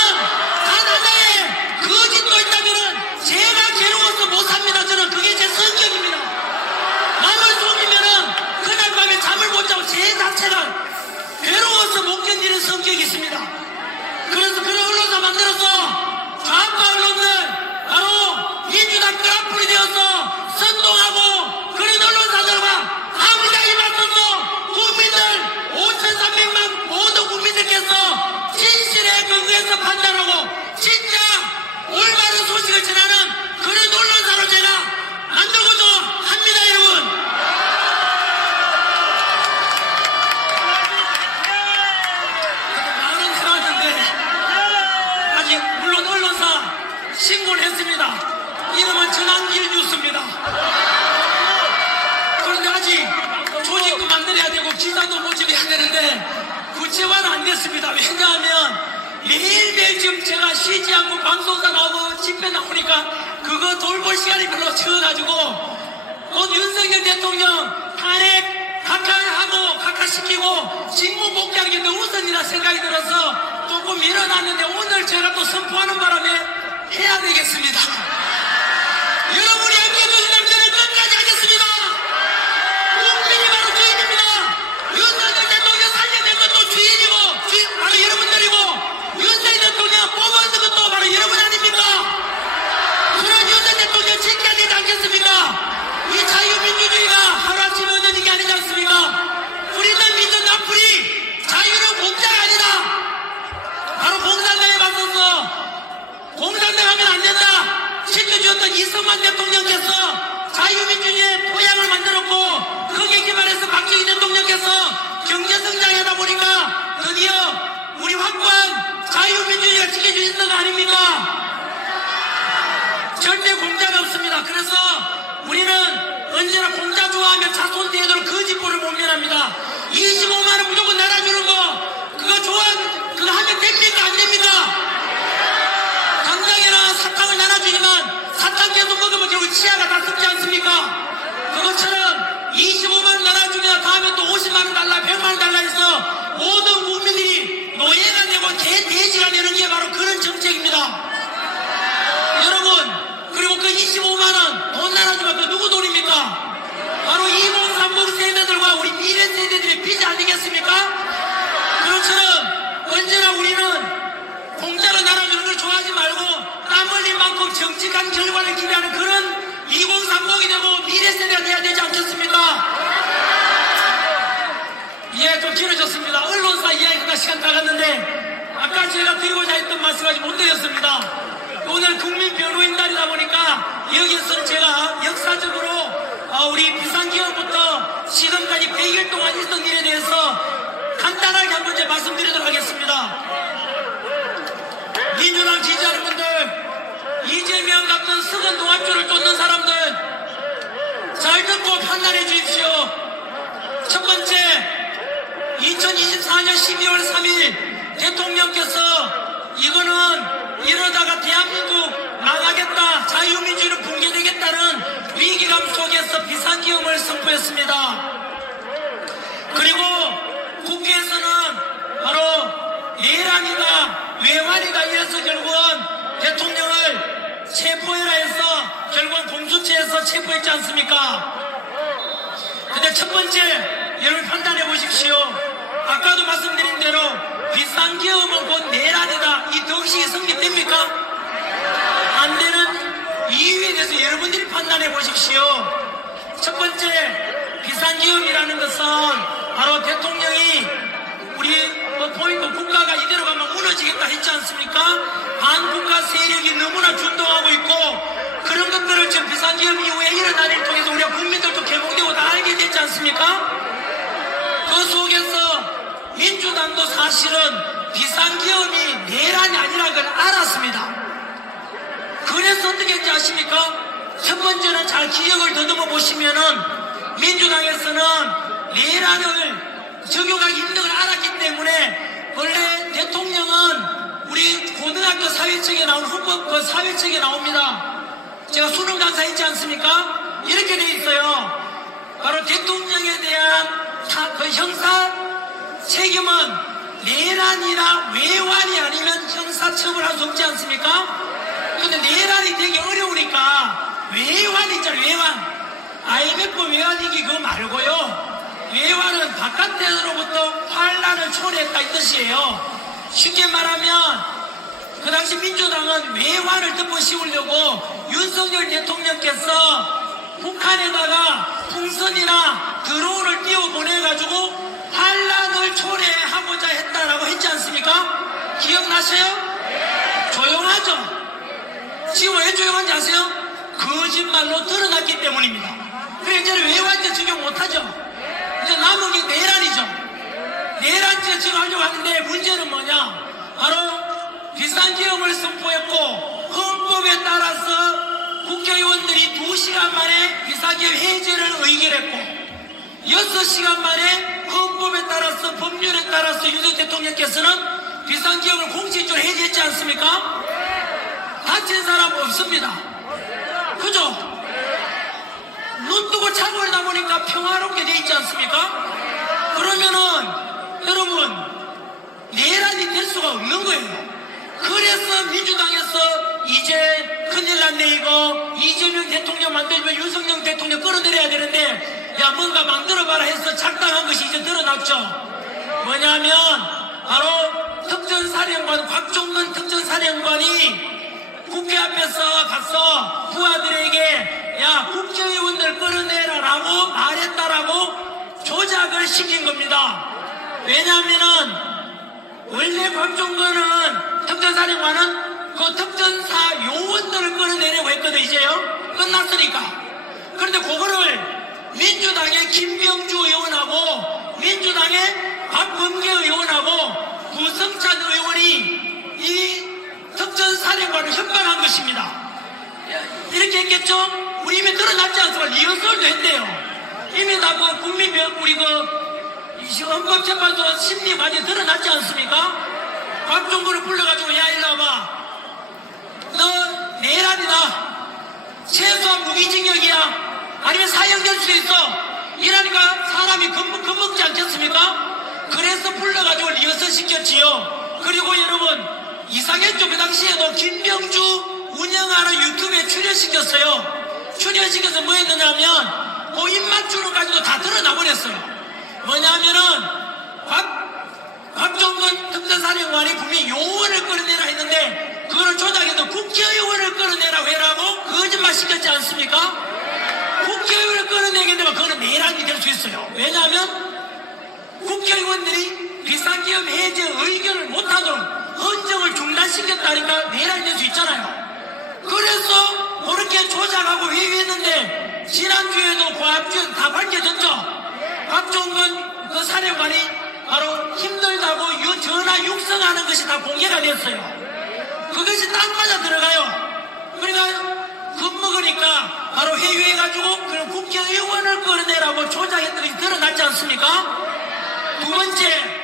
단 하나의 거짓도 있다면은 제가 괴로워서 못 삽니다. 저는 그게 제 성격입니다. 남을 속이면은 그날 밤에 잠을 못 자고 제 자체가 괴로워서 못 견디는 성격이 있습니다. 그래서 그런 언론사 만들어서 좌파 언론들 바로 민주당 끄라풀이 되어서 선동하고 그런 언론사들과 아무장에 맞서서 국민들 5,300만 모든 국민들께서 진실에 근거해서 판단하고 진짜 올바른 소식을 전하는 그런 언론사로 제가 만들고자 합니다. 여러분, 많은 사람인데 아직 물론 언론사 신고를 했습니다. 이름은 전환길 뉴스입니다. 그런데 아직 조직도 만들어야 되고 기사도 모집해야 되는데 구체화는 안 됐습니다. 왜냐하면 매일매일 지금 제가 쉬지 않고 방송사 나오고 집회 나오니까 그거 돌볼 시간이 별로 적어가지고 곧 윤석열 대통령 탄핵 각하하고 각하시키고 직무 복귀하는 게 너무 우선이라 생각이 들어서 조금 밀어놨는데 오늘 제가 또 선포하는 바람에 해야 되겠습니다. 여러분이 안겨주시면 저는 끝까지 하겠습니다. 국민이 바로 주인입니다. 윤석열 대통령 살려낸 것도 주인이고 바로 여러분들이고 윤석열 대통령 뽑아준 것도 바로 여러분 아닙니까? 그런 윤석열 대통령 지켜야 되지 않겠습니까? 이 자유민주주의가 하루아침에 얻어진 게 아니지 않습니까? 우리는 믿는 나풀이 자유는 공짜가 아니다. 바로 공산당에 맞서서 공산당 하면 안 된다 시켜주었던 이승만 대통령께서 자유민주주의의 토양을 만들었고 거기에 기반해서 박정희 대통령께서 경제성장하다 보니까 드디어 우리 확고한 자유민주주의가 지켜주셨던 거 아닙니까? 절대 공짜가 없습니다. 그래서 우리는 언제나 공짜 좋아하면 자손 대도록 거짓골을 못 면합니다. 25만원 무조건 날아주는 거 그거 그거 하면 됩니까 안 됩니까? 당장에는 사탕을 나눠주지만 사탕 계속 먹으면 결국 치아가 다 썩지 않습니까? 그것처럼 25만원 나눠주면 다음에 또 50만원 달라 100만원 달라 해서 모든 국민들이 노예가 되고 돼지가 되는 게 바로 그런 정책입니다. 여러분 25만원 돈 나눠주면 그 누구 돈입니까? 바로 2030 세대들과 우리 미래 세대들의 빚 아니겠습니까? 그렇처럼 언제나 우리는 공짜로 나눠주는 걸 좋아하지 말고 땀 흘린 만큼 정직한 결과를 기대하는 그런 2030이 되고 미래 세대가 돼야 되지 않겠습니까? 예, 좀 길어졌습니다. 언론사 이야기가 시간 다 갔는데 아까 제가 드리고자 했던 말씀 아직 못 드렸습니다. 오늘 국민 변호인 날이다 보니까 여기에서는 제가 역사적으로 우리 비상기업부터 지금까지 100일 동안 있던 일에 대해서 간단하게 한 번 말씀드리도록 하겠습니다. 민주당 지지하는 분들, 이재명 같은 썩은 동아줄을 쫓는 사람들 잘 듣고 판단해 주십시오. 첫 번째, 2024년 12월 3일 대통령께서 이거는 이러다가 대한민국 망하겠다, 자유민주주의는 붕괴되겠다는 위기감 속에서 비상기업을 선포했습니다. 그리고 국회에서는 바로 내란이다, 외환이다 이래서 결국은 대통령을 체포해라 해서 결국은 공수처에서 체포했지 않습니까? 근데 첫 번째, 여러분 판단해 보십시오. 아까도 말씀드린 대로 비상기업은 곧 내란이다, 이 덕식이 성립됩니까? 안 되는 이유에 대해서 여러분들이 판단해 보십시오. 첫 번째, 비상기업이라는 것은 바로 대통령이 우리 포인트 국가가 이대로 가면 무너지겠다 했지 않습니까? 반국가 세력이 너무나 준동하고 있고 그런 것들을 지금 비상기업 이후에 일어난 일 통해서 우리가 국민들도 개봉되고 다 알게 됐지 않습니까? 그 속에서 민주당도 사실은 비상기업이 내란이 아니라는 걸 알았습니다. 그래서 어떻게 했는지 아십니까? 첫 번째는 잘 기억을 더듬어 보시면은 민주당에서는 내란을 적용하기 힘든 걸 알았기 때문에 원래 대통령은 우리 고등학교 사회책에 나온 헌법 그 사회책에 나옵니다. 제가 수능 강사했지 않습니까? 이렇게 돼 있어요. 바로 대통령에 대한 그 형사 책임은 내란이나 외환이 아니면 형사 처벌할 수 없지 않습니까? 근데 내란이 되게 어려우니까 외환 있잖아요. 외환. IMF 외환위기 그거 말고요. 외환은 바깥으로부터 환란을 초래했다 이 뜻이에요. 쉽게 말하면 그 당시 민주당은 외환을 덮어 씌우려고 윤석열 대통령께서 북한에다가 풍선이나 드론을 띄워보내가지고 환란을 초래하고자 했다라고 했지 않습니까? 기억나세요? 조용하죠? 지금 왜 조용한지 아세요? 거짓말로 드러났기 때문입니다. 그래서 이제는 외환제 적용 못하죠. 이제 남은 게 내란이죠. 내란제 지금 하려고 하는데 문제는 뭐냐? 바로 비상기업을 선포했고 헌법에 따라서 국회의원들이 2시간 만에 비상기업 해제를 의결했고 6시간 만에 헌법에 따라서 법률에 따라서 윤석열 대통령께서는 비상기업을 공식적으로 해제했지 않습니까? 다친 사람 없습니다. 그죠? 눈 뜨고 자고 그러다 보니까 평화롭게 돼 있지 않습니까? 그러면은 여러분 내란이 될 수가 없는 거예요. 그래서 민주당에서 이제 큰일 났네 이거 이재명 대통령 만들면 윤석열 대통령 끌어내려야 되는데 야 뭔가 만들어봐라 해서 작당한 것이 이제 드러났죠. 뭐냐면 바로 특전사령관 곽종근 특전사령관이 국회 앞에서 가서 부하들에게 야 국회의원들 끌어내라라고 말했다라고 조작을 시킨 겁니다. 왜냐하면은 원래 곽종근은 특전사령관은 그 특전사 요원들을 끌어내려고 했거든. 이제요 끝났으니까. 그런데 그거를 민주당의 김병주 의원하고 민주당의 박범계 의원하고 구성찬 의원이 이 특전사령관을 협박한 것입니다. 이렇게 했겠죠? 우리 이미 드러났지 않습니까? 리허설도 했대요. 이미 다 그 국민, 우리 헌법재판소 심리관이 드러났지 않습니까? 곽종근을 불러가지고 야 일로 와봐. 너 내란이다. 최소한 무기징역이야. 아니면 사형될 수도 있어. 이러니까 사람이 겁먹지 않겠습니까? 그래서 불러가지고 리허설 시켰지요. 그리고 여러분 이상했죠. 그 당시에도 김병주 운영하는 유튜브에 출연시켰어요. 출연시켜서 뭐 했느냐면 그 입맞춤을까지도 다 드러나버렸어요. 뭐냐면은 박종근 특전사령관이 분명히 요원을 끌어내라 했는데 그거를 조작해서 국회의원을 끌어내라고 해라고 거짓말 시켰지 않습니까? 국회의원을 끌어내게 되면 그거는 내란이 될 수 있어요. 왜냐하면 국회의원들이 비상기업 해제 의결을 못하도록 헌정을 중단시켰다니까 내란이 될 수 있잖아요. 그래서 그렇게 조작하고 회유했는데 지난주에도 고압주에 다 밝혀졌죠. 박종근 그 사령관이 바로 힘들다고 전화 육성하는 것이 다 공개가 됐어요. 그것이 딱 맞아 들어가요. 그러니까 겁먹으니까 바로 회유해가지고 그럼 국회의원을 끌어내라고 조작했던 것이 드러났지 않습니까? 두 번째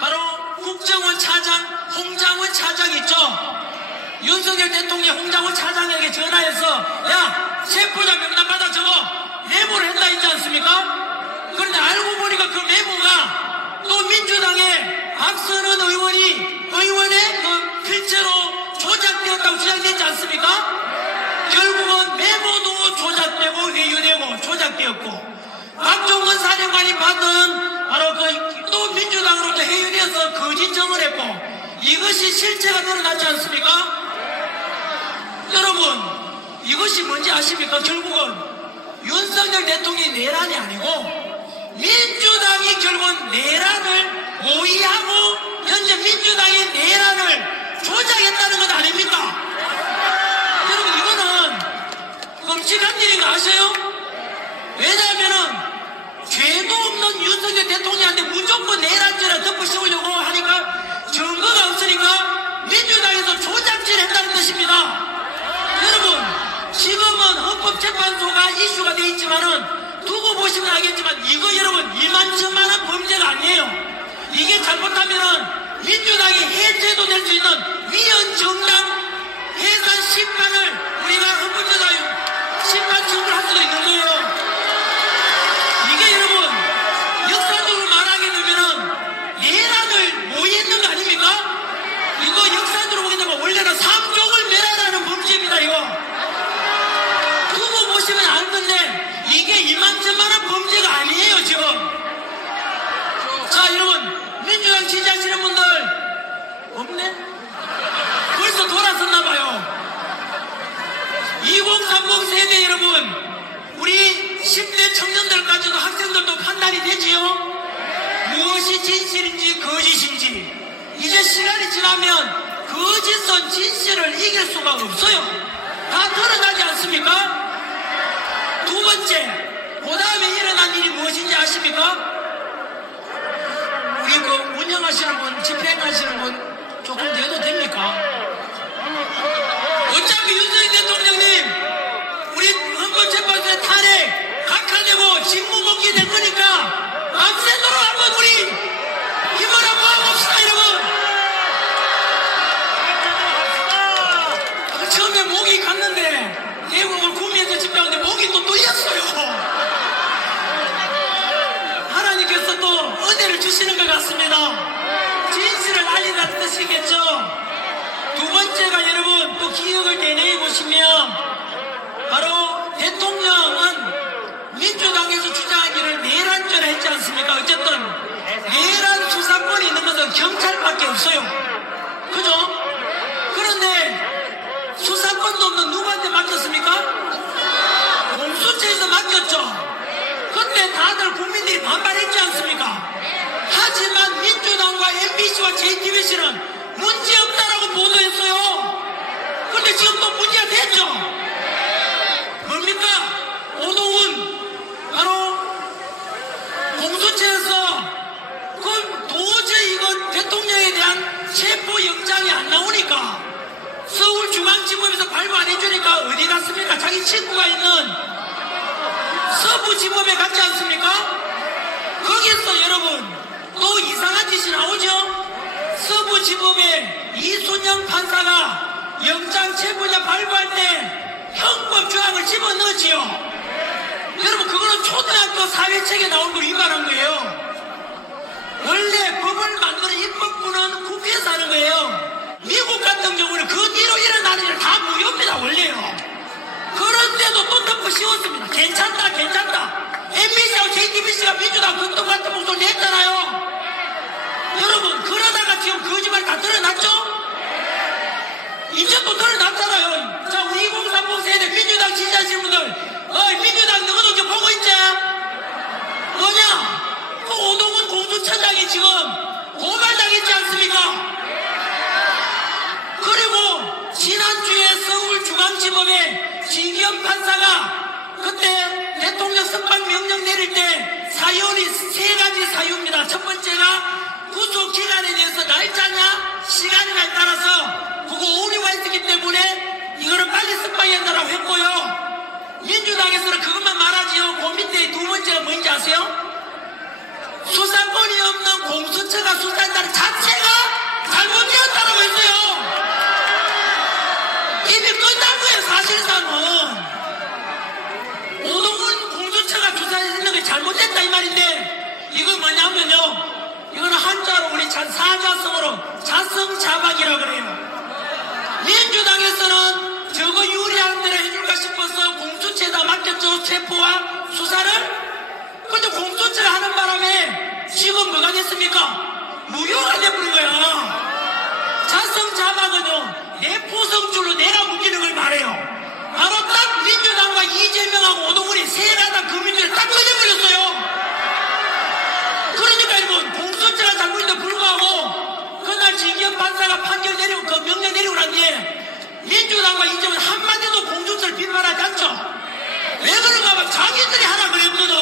바로 국정원 차장 홍장원 차장 있죠. 윤석열 대통령이 홍장원 차장에게 전화해서 야 체포자 명단 받아 적어 메모를 했다 했지 않습니까? 그런데 알고 보니까 그 메모가 또 민주당의 박선원 의원의 그 필체로 조작되었다고 주장됐지 않습니까? 결국은 메모도 조작되고 회유되고 조작되었고 박종근 사령관이 받은 바로 또 민주당으로부터 회유되어서 거짓 정을 했고 이것이 실체가 드러났지 않습니까? 여러분 이것이 뭔지 아십니까? 결국은 윤석열 대통령이 내란이 아니고 민주당이 결국은 내란을 모의하고 현재 민주당이 내란을 조작했다는 것 아닙니까? 여러분 이거는 끔찍한 일인 거 아세요? 왜냐하면은 죄도 없는 윤석열 대통령한테 무조건 내란죄를 덮어씌우려고 하니까 증거가 없으니까 민주당에서 조작질 했다는 뜻입니다. 여러분 지금은 헌법재판소가 이슈가 돼 있지만은 두고 보시면 알겠지만 이거 여러분 이만저만한 범죄가 아니에요. 이게 잘못하면은 민주당이 해체도 될 수 있는 위헌정당 해산 심판을 우리가 헌법재판소 심판 청구를 할 수도 있는 거예요. 이게 여러분 역사적으로 말하게 되면은 내란을 모의했는 거 아닙니까? 이거 역사적으로 보게 되면 원래는 삼족을 멸하라는 범죄입니다. 이거 두고 보시면 알 건데 이게 이만저만한 범죄가 아니에요 지금. 자 여러분 민주당 지지하시는 분들 없네? 벌써 돌아섰나봐요. 2030 세대 여러분 우리 10대 청년들까지도 학생들도 판단이 되지요. 무엇이 진실인지 거짓인지 이제 시간이 지나면 거짓은 진실을 이길 수가 없어요. 다 드러나지 않습니까? 두 번째 그 다음에 일어난 일이 무엇인지 아십니까? 우리 그 운영하시는 분 집행하시는 분 조금 돼도 됩니까? 어차피 윤석열 대통령님 우리 헌법재판소의 탄핵 각하되고 직무복귀 된 거니까 밤새도록 한번 우리 힘을 한번 모아봅시다 여러분. 처음에 목이 갔는데 대국을 구미에서 집회하는데 목이 또 뚫렸어요. 하나님께서 또 은혜를 주시는 것 같습니다. 진실을 알리라는 뜻이겠죠. 두 번째가 여러분 또 기억을 되뇌어 보시면 바로 대통령은 민주당에서 주장하기를 내란죄라 했지 않습니까? 어쨌든 내란 수사권이 있는 것은 경찰밖에 없어요. 그죠? 그런데 수사권도 없는 누구한테 맡겼습니까? 공수처에서 맡겼죠. 그때 다들 국민들이 반발했지 않습니까? 하지만 민주당과 MBC와 JTBC는 문제없다라고 보도했어요. 그런데 지금 또 문제가 됐죠. 뭡니까? 오동훈 바로 공수처에서 그 도저히 이거 대통령에 대한 체포영장이 안 나오니까 서울중앙지법에서 발부 안 해주니까 어디 갔습니까? 자기 친구가 있는 서부지법에 갔지 않습니까? 거기서 여러분 또 이상한 짓이 나오죠. 서부지법에 이순영 판사가 영장 체포자 발부할 때 형법 조항을 집어넣었지요. 여러분 그거는 초등학교 사회책에 나온 걸 위반한 거예요. 원래 법을 만드는 입법부는 국회에서 하는 거예요. 미국 같은 경우는 그 뒤로 일어나는 일 다 무효입니다, 원래요. 그런데도 또 덮어 씌웠습니다. 괜찮다, 괜찮다. MBC하고 JTBC가 민주당 극동 같은 목소리 냈잖아요. 여러분, 그러다가 지금 거짓말 다 드러났죠? 이제 또 드러났잖아요. 자, 우리 2030 세대 민주당 지지하시는 분들, 민주당 너희도 지금 보고 있지? 뭐냐? 그 오동훈 공수처장이 지금 고발당했지 않습니까? 그리고 지난주에 서울중앙지법에 진기현 판사가 그때 대통령 석방 명령 내릴 때 사유이 3가지 사유입니다. 첫 번째가 구속 기간에 대해서 날짜냐 시간이냐에 따라서 그거 오류가 있었기 때문에 이거는 빨리 석방해야 한다고 했고요. 민주당에서는 그것만 말하지요. 그 밑에 두 번째가 뭔지 아세요? 수사권이 없는 공수처가 수사한다는 자체가 잘못되었다고 했어요. 이미 끝난 거예요. 사실상은 오동훈 공수처가 조사했는 게 잘못됐다 이 말인데, 이건 뭐냐면요, 이거는 한자로 우리 사자성어로 자성자박이라고 그래요. 민주당에서는 저거 유리한 대로 해줄까 싶어서 공수처에다 맡겼죠, 체포와 수사를. 근데 공수처를 하는 바람에 지금 뭐가 됐습니까? 무효가 돼버린 거야. 자성자박은요, 내 포성줄로 내가 묶이는 걸 말해요. 바로 딱 민주당과 이재명하고 오동훈이 세가닥 그 민주를 딱 꺼져버렸어요. 그러니까 여러분, 공수처가 잘못인데 불구하고 그날 진기현 판사가 판결 내리고 그 명령 내리고 난 뒤에 민주당과 이재명은 한마디도 공수처를 비판하지 않죠. 왜 그런가 하면 자기들이 하라 그랬거든.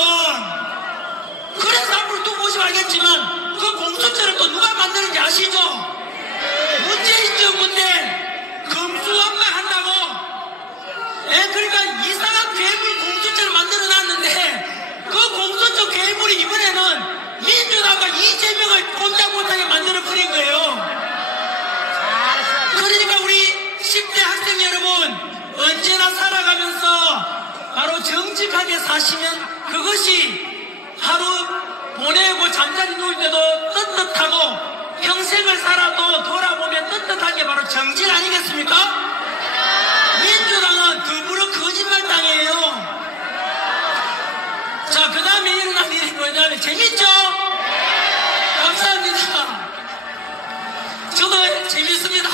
그래서 앞으로 또 보시면 알겠지만 그 공수처를 또 누가 만드는지 아시죠? 문재인 정부인데 검수완박 한다고. 그러니까 이상한 괴물 공수처를 만들어 놨는데 그 공수처 괴물이 이번에는 민주당과 이재명을 꼼짝 못하게 만들어 버린 거예요. 그러니까 우리 10대 학생 여러분, 언제나 살아가면서 바로 정직하게 사시면 그것이 하루 보내고 잠자리 누울 때도 떳떳하고 평생을 살아도 돌아보면 떳떳한 게 바로 정직 아니겠습니까? 민주당은 더불어 거짓말 당해요. 자, 그 다음에 일어난 일이 뭐냐면, 재밌죠? 감사합니다. 저도 재밌습니다.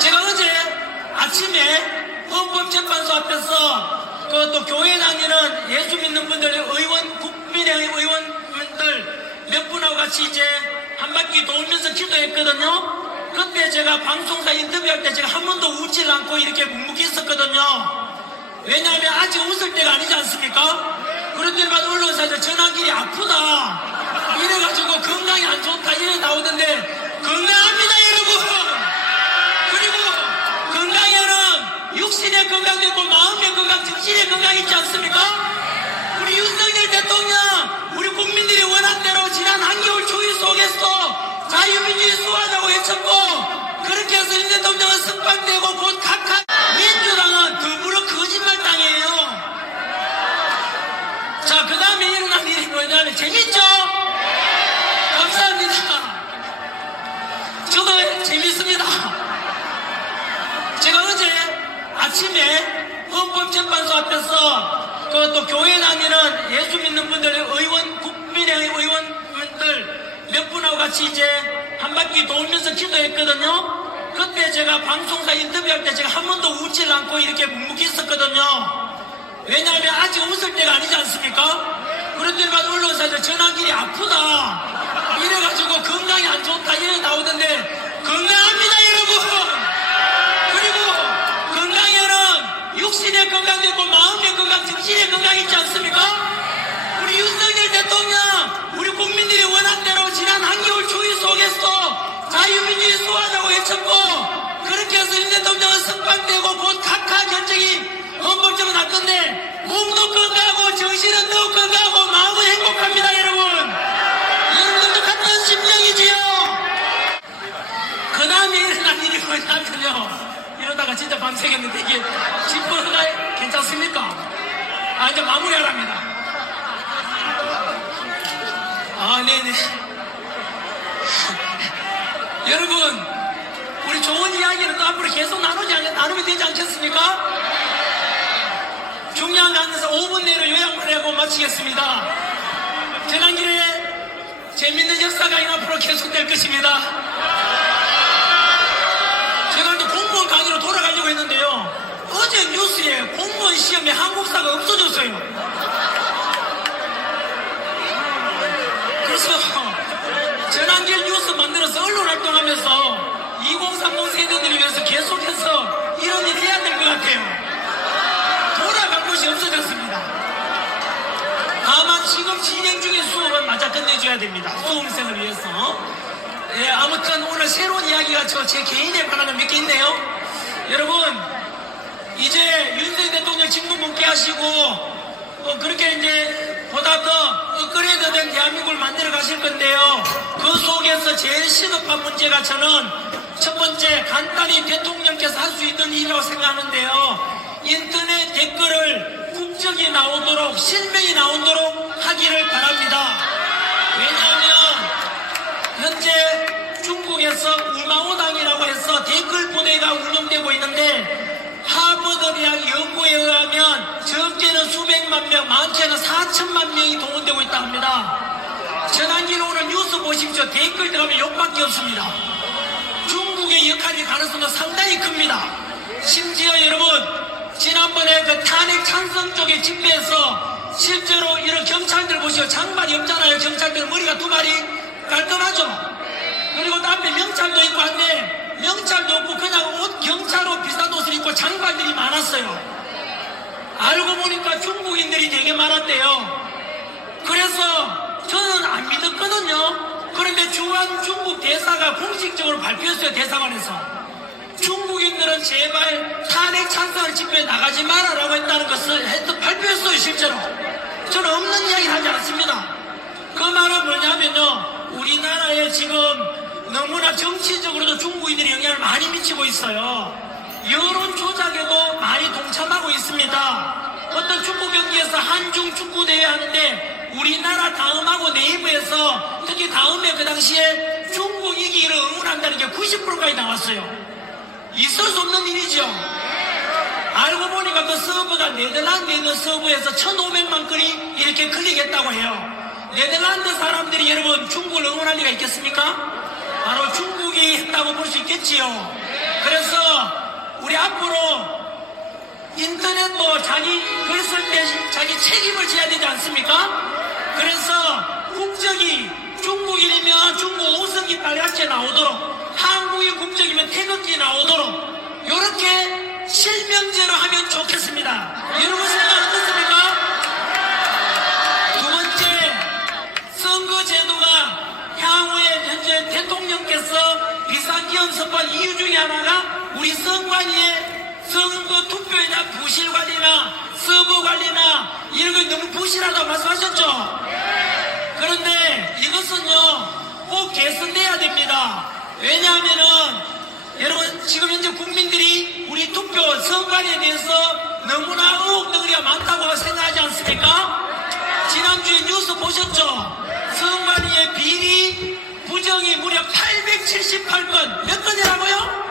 제가 어제 아침에 헌법재판소 앞에서 또 교회 다니는 예수 믿는 분들, 국민의 의원들 몇 분하고 같이 이제 한 바퀴 돌면서 기도했거든요. 그때 제가 방송사 인터뷰할 때 제가 한 번도 웃질 않고 이렇게 묵묵히 있었거든요. 왜냐하면 아직 웃을 때가 아니지 않습니까? 그런 데마다 언론사에서 전화길이 아프다 이래가지고 건강이 안 좋다 이래 나오던데, 건강합니다 여러분. 그리고 건강에는 육신의 건강도 있고 마음의 건강, 정신의 건강이 있지 않습니까? 우리 윤석열 대통령, 우리 국민들이 원한 대로 지난 한겨울 추위 속에서 자유민주주의 수호하자고 외쳤고, 그렇게 해서 윤 대통령은 석방되고 곧 각하. 민주당은 더불어 거짓말 당해요. 자, 그 다음에 일어난 일이 뭐냐면, 재밌죠? 감사합니다. 저도 재밌습니다. 제가 어제 아침에 헌법재판소 앞에서 또 교회 다니는 예수 믿는 분들, 국민의 의원들 몇 분하고 같이 이제 한 바퀴 돌면서 기도했거든요. 그때 제가 방송사 인터뷰할 때 제가 한 번도 웃질 않고 이렇게 묵묵히 있었거든요. 왜냐하면 아직 웃을 때가 아니지 않습니까? 그런 데마다 언론사에서 전화길이 아프다 이래가지고 건강이 안 좋다 이래 나오던데, 건강합니다 여러분. 그리고 건강에는 육신의 건강도 있고 마음의 건강, 정신의 건강이 있지 않습니까? 우리 윤석열 대통령, 우리 국민들이 원한 대로 지난 한겨울 추위 속에서 자유민주주의 수호하자고 외쳤고, 그렇게 해서 윤 대통령은 석방되고 곧 각하 결정이 헌법적으로 났던데, 몸도 건강하고 정신은 더욱 건강하고 마음은 행복합니다 여러분. 여러분들도 같은 심정이지요? 그 다음에 일어난 일이 뭐냐면요, 이러다가 진짜 밤새겠는데 이게 짚어가 괜찮습니까? 이제 마무리하랍니다. 네네. 여러분, 우리 좋은 이야기는 또 앞으로 계속 나누면 되지 않겠습니까? 중요한 거 안에서 5분 내로 요약만 하고 마치겠습니다. 지난 길에 재밌는 역사가 앞으로 계속될 것입니다. 제가 또 공무원 강의로 돌아가려고 했는데요. 어제 뉴스에 공무원 시험에 한국사가 없어졌어요. 그래서 전환길 뉴스 만들어서 언론 활동하면서 2030 세대들을 위해서 계속해서 이런 일 해야 될 것 같아요. 돌아갈 곳이 없어졌습니다. 다만 지금 진행 중인 수업은 맞아 끝내줘야 됩니다. 수험생을 위해서. 예, 아무튼 오늘 새로운 이야기가 제 개인에 관한 몇 개 있네요. 여러분, 이제 윤석열 대통령 직무 복귀하시고 그렇게 이제 보다 더 업그레이드된 대한민국을 만들어 가실 건데요. 그 속에서 제일 시급한 문제가 저는 첫 번째 간단히 대통령께서 할 수 있는 일이라고 생각하는데요. 인터넷 댓글을 국적이 나오도록 실명이 나오도록 하기를 바랍니다. 왜냐하면 현재 중국에서 우마오당이라고 해서 댓글 부대가 운영되고 있는데 하버드 대학 연구에 의하면 적게는 수백만 명, 많게는 4천만 명이 동원되고 있다 합니다. 전환길 오늘 뉴스 보십시오. 댓글 들어가면 욕밖에 없습니다. 중국의 역할이 가능성도 상당히 큽니다. 심지어 여러분, 지난번에 그 탄핵 찬성 쪽의 집회에서 실제로 이런 경찰들 보시오. 장발이 없잖아요. 경찰들 머리가 두 발이 깔끔하죠. 그리고 또 앞에 명찰도 있고 한데 명찰도 없고 그냥 옷 경찰 옷 비싼 옷을 입고 장발들이 많았어요. 알고 보니까 중국인들이 되게 많았대요. 그래서 저는 안 믿었거든요. 그런데 주한 중국 대사가 공식적으로 발표했어요. 대사관에서. 중국인들은 제발 탄핵 찬성을 집회에 나가지 마라라고 했다는 것을 발표했어요. 실제로. 저는 없는 이야기를 하지 않습니다. 그 말은 뭐냐면요, 우리나라에 지금 너무나 정치적으로도 중국인들이 영향을 많이 미치고 있어요. 여론 조작에도 많이 동참하고 있습니다. 어떤 축구 경기에서 한중 축구 대회 하는데 우리나라 다음하고 네이버에서 특히 다음에 그 당시에 중국 이기기를 응원한다는 게 90%까지 나왔어요. 있을 수 없는 일이죠. 알고 보니까 그 서버가 네덜란드에 있는 서버에서 1500만 건이 이렇게 클릭했다고 해요. 네덜란드 사람들이 여러분 중국을 응원할 리가 있겠습니까? 바로 중국이 했다고 볼 수 있겠지요. 그래서 우리 앞으로 인터넷도 자기 글 쓸 때 자기 책임을 져야 되지 않습니까? 그래서 국적이 중국인이면 중국 5성기 빨갛게 나오도록, 한국인 국적이면 태극기 나오도록 이렇게 실명제로 하면 좋겠습니다. 여러분 생각 어떻습니까? 두 번째, 선거제도가 향후에 현재 대통령께서 비상기업 선포한 이유 중에 하나가 우리 선관위의 선거 투표에 대한 부실 관리나 서버 관리나 이런 거 너무 부실하다고 말씀하셨죠? 그런데 이것은요 꼭 개선돼야 됩니다. 왜냐하면은 여러분 지금 현재 국민들이 우리 투표 선관위에 대해서 너무나 의혹 덩어리가 많다고 생각하지 않습니까? 지난주에 뉴스 보셨죠? 선관위의 비리 부정이 무려 878건, 몇 건이라고요?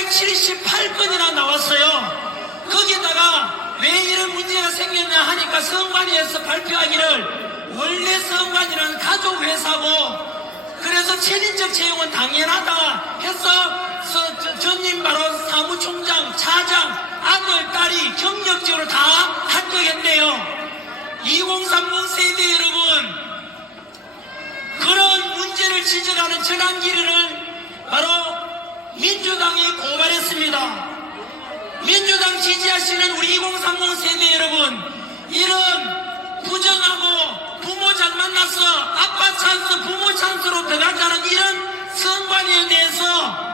878건이나 나왔어요. 거기다가 왜 이런 문제가 생겼냐 하니까 선관위에서 발표하기를 원래 선관위는 가족회사고 그래서 체인적 채용은 당연하다 해서 전임 바로 사무총장, 차장, 아들, 딸이 경력직으로 다 합격했대요. 2030 세대 여러분, 그런 문제를 지적하는 전환기를 바로 민주당이 고발했습니다. 민주당 지지하시는 우리 2030 세대 여러분, 이런 부정하고 부모 잘 만나서 아빠 찬스, 부모 찬스로 들어가자는 이런 선관위에 대해서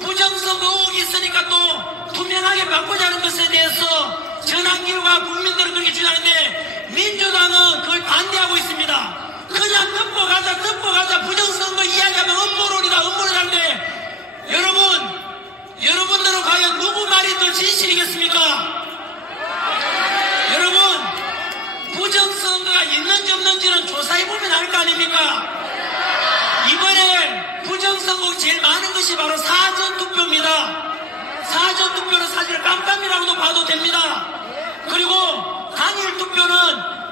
부정성 의혹이 있으니까 또 투명하게 바꾸자는 것에 대해서 전환기와 국민들은 그렇게 주장하는데 민주당은 그걸 반대하고 있습니다. 그냥 듣고 가자 부정선거 이야기하면 음모론이다 음모론인데 여러분들은 과연 누구 말이 더 진실이겠습니까? 여러분, 부정선거가 있는지 없는지는 조사해보면 알 거 아닙니까? 이번에 부정선거 바로 사전투표입니다. 사전투표는 사실 깜깜이라고도 봐도 됩니다. 그리고 단일 투표는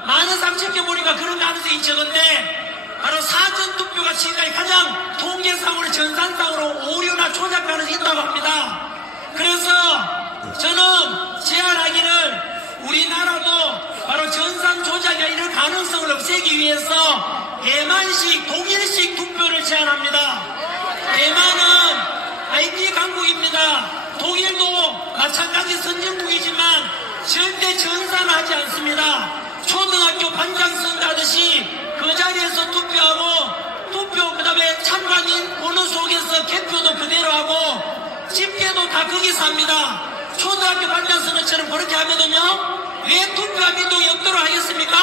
많은 상식해 보니까 그런 가능성이 적은데 바로 사전투표가 지금까지 가장 통계상으로 전산상으로 오류나 조작 가능성이 있다고 합니다. 그래서 저는 제안하기를 우리나라도 바로 전산 조작이나 이런 가능성을 없애기 위해서 대만식 독일식 투표를 제안합니다. 대만은 IT 강국입니다. 독일도 마찬가지 선진국이지만 절대 전산하지 않습니다. 초등학교 반장 선거하듯이 그 자리에서 투표하고 투표 그다음에 참관인 번호 속에서 개표도 그대로 하고 집계도 다 거기서 합니다. 초등학교 반장 선거처럼 그렇게 하면은요 왜 투표와 민동이 없도록 하겠습니까?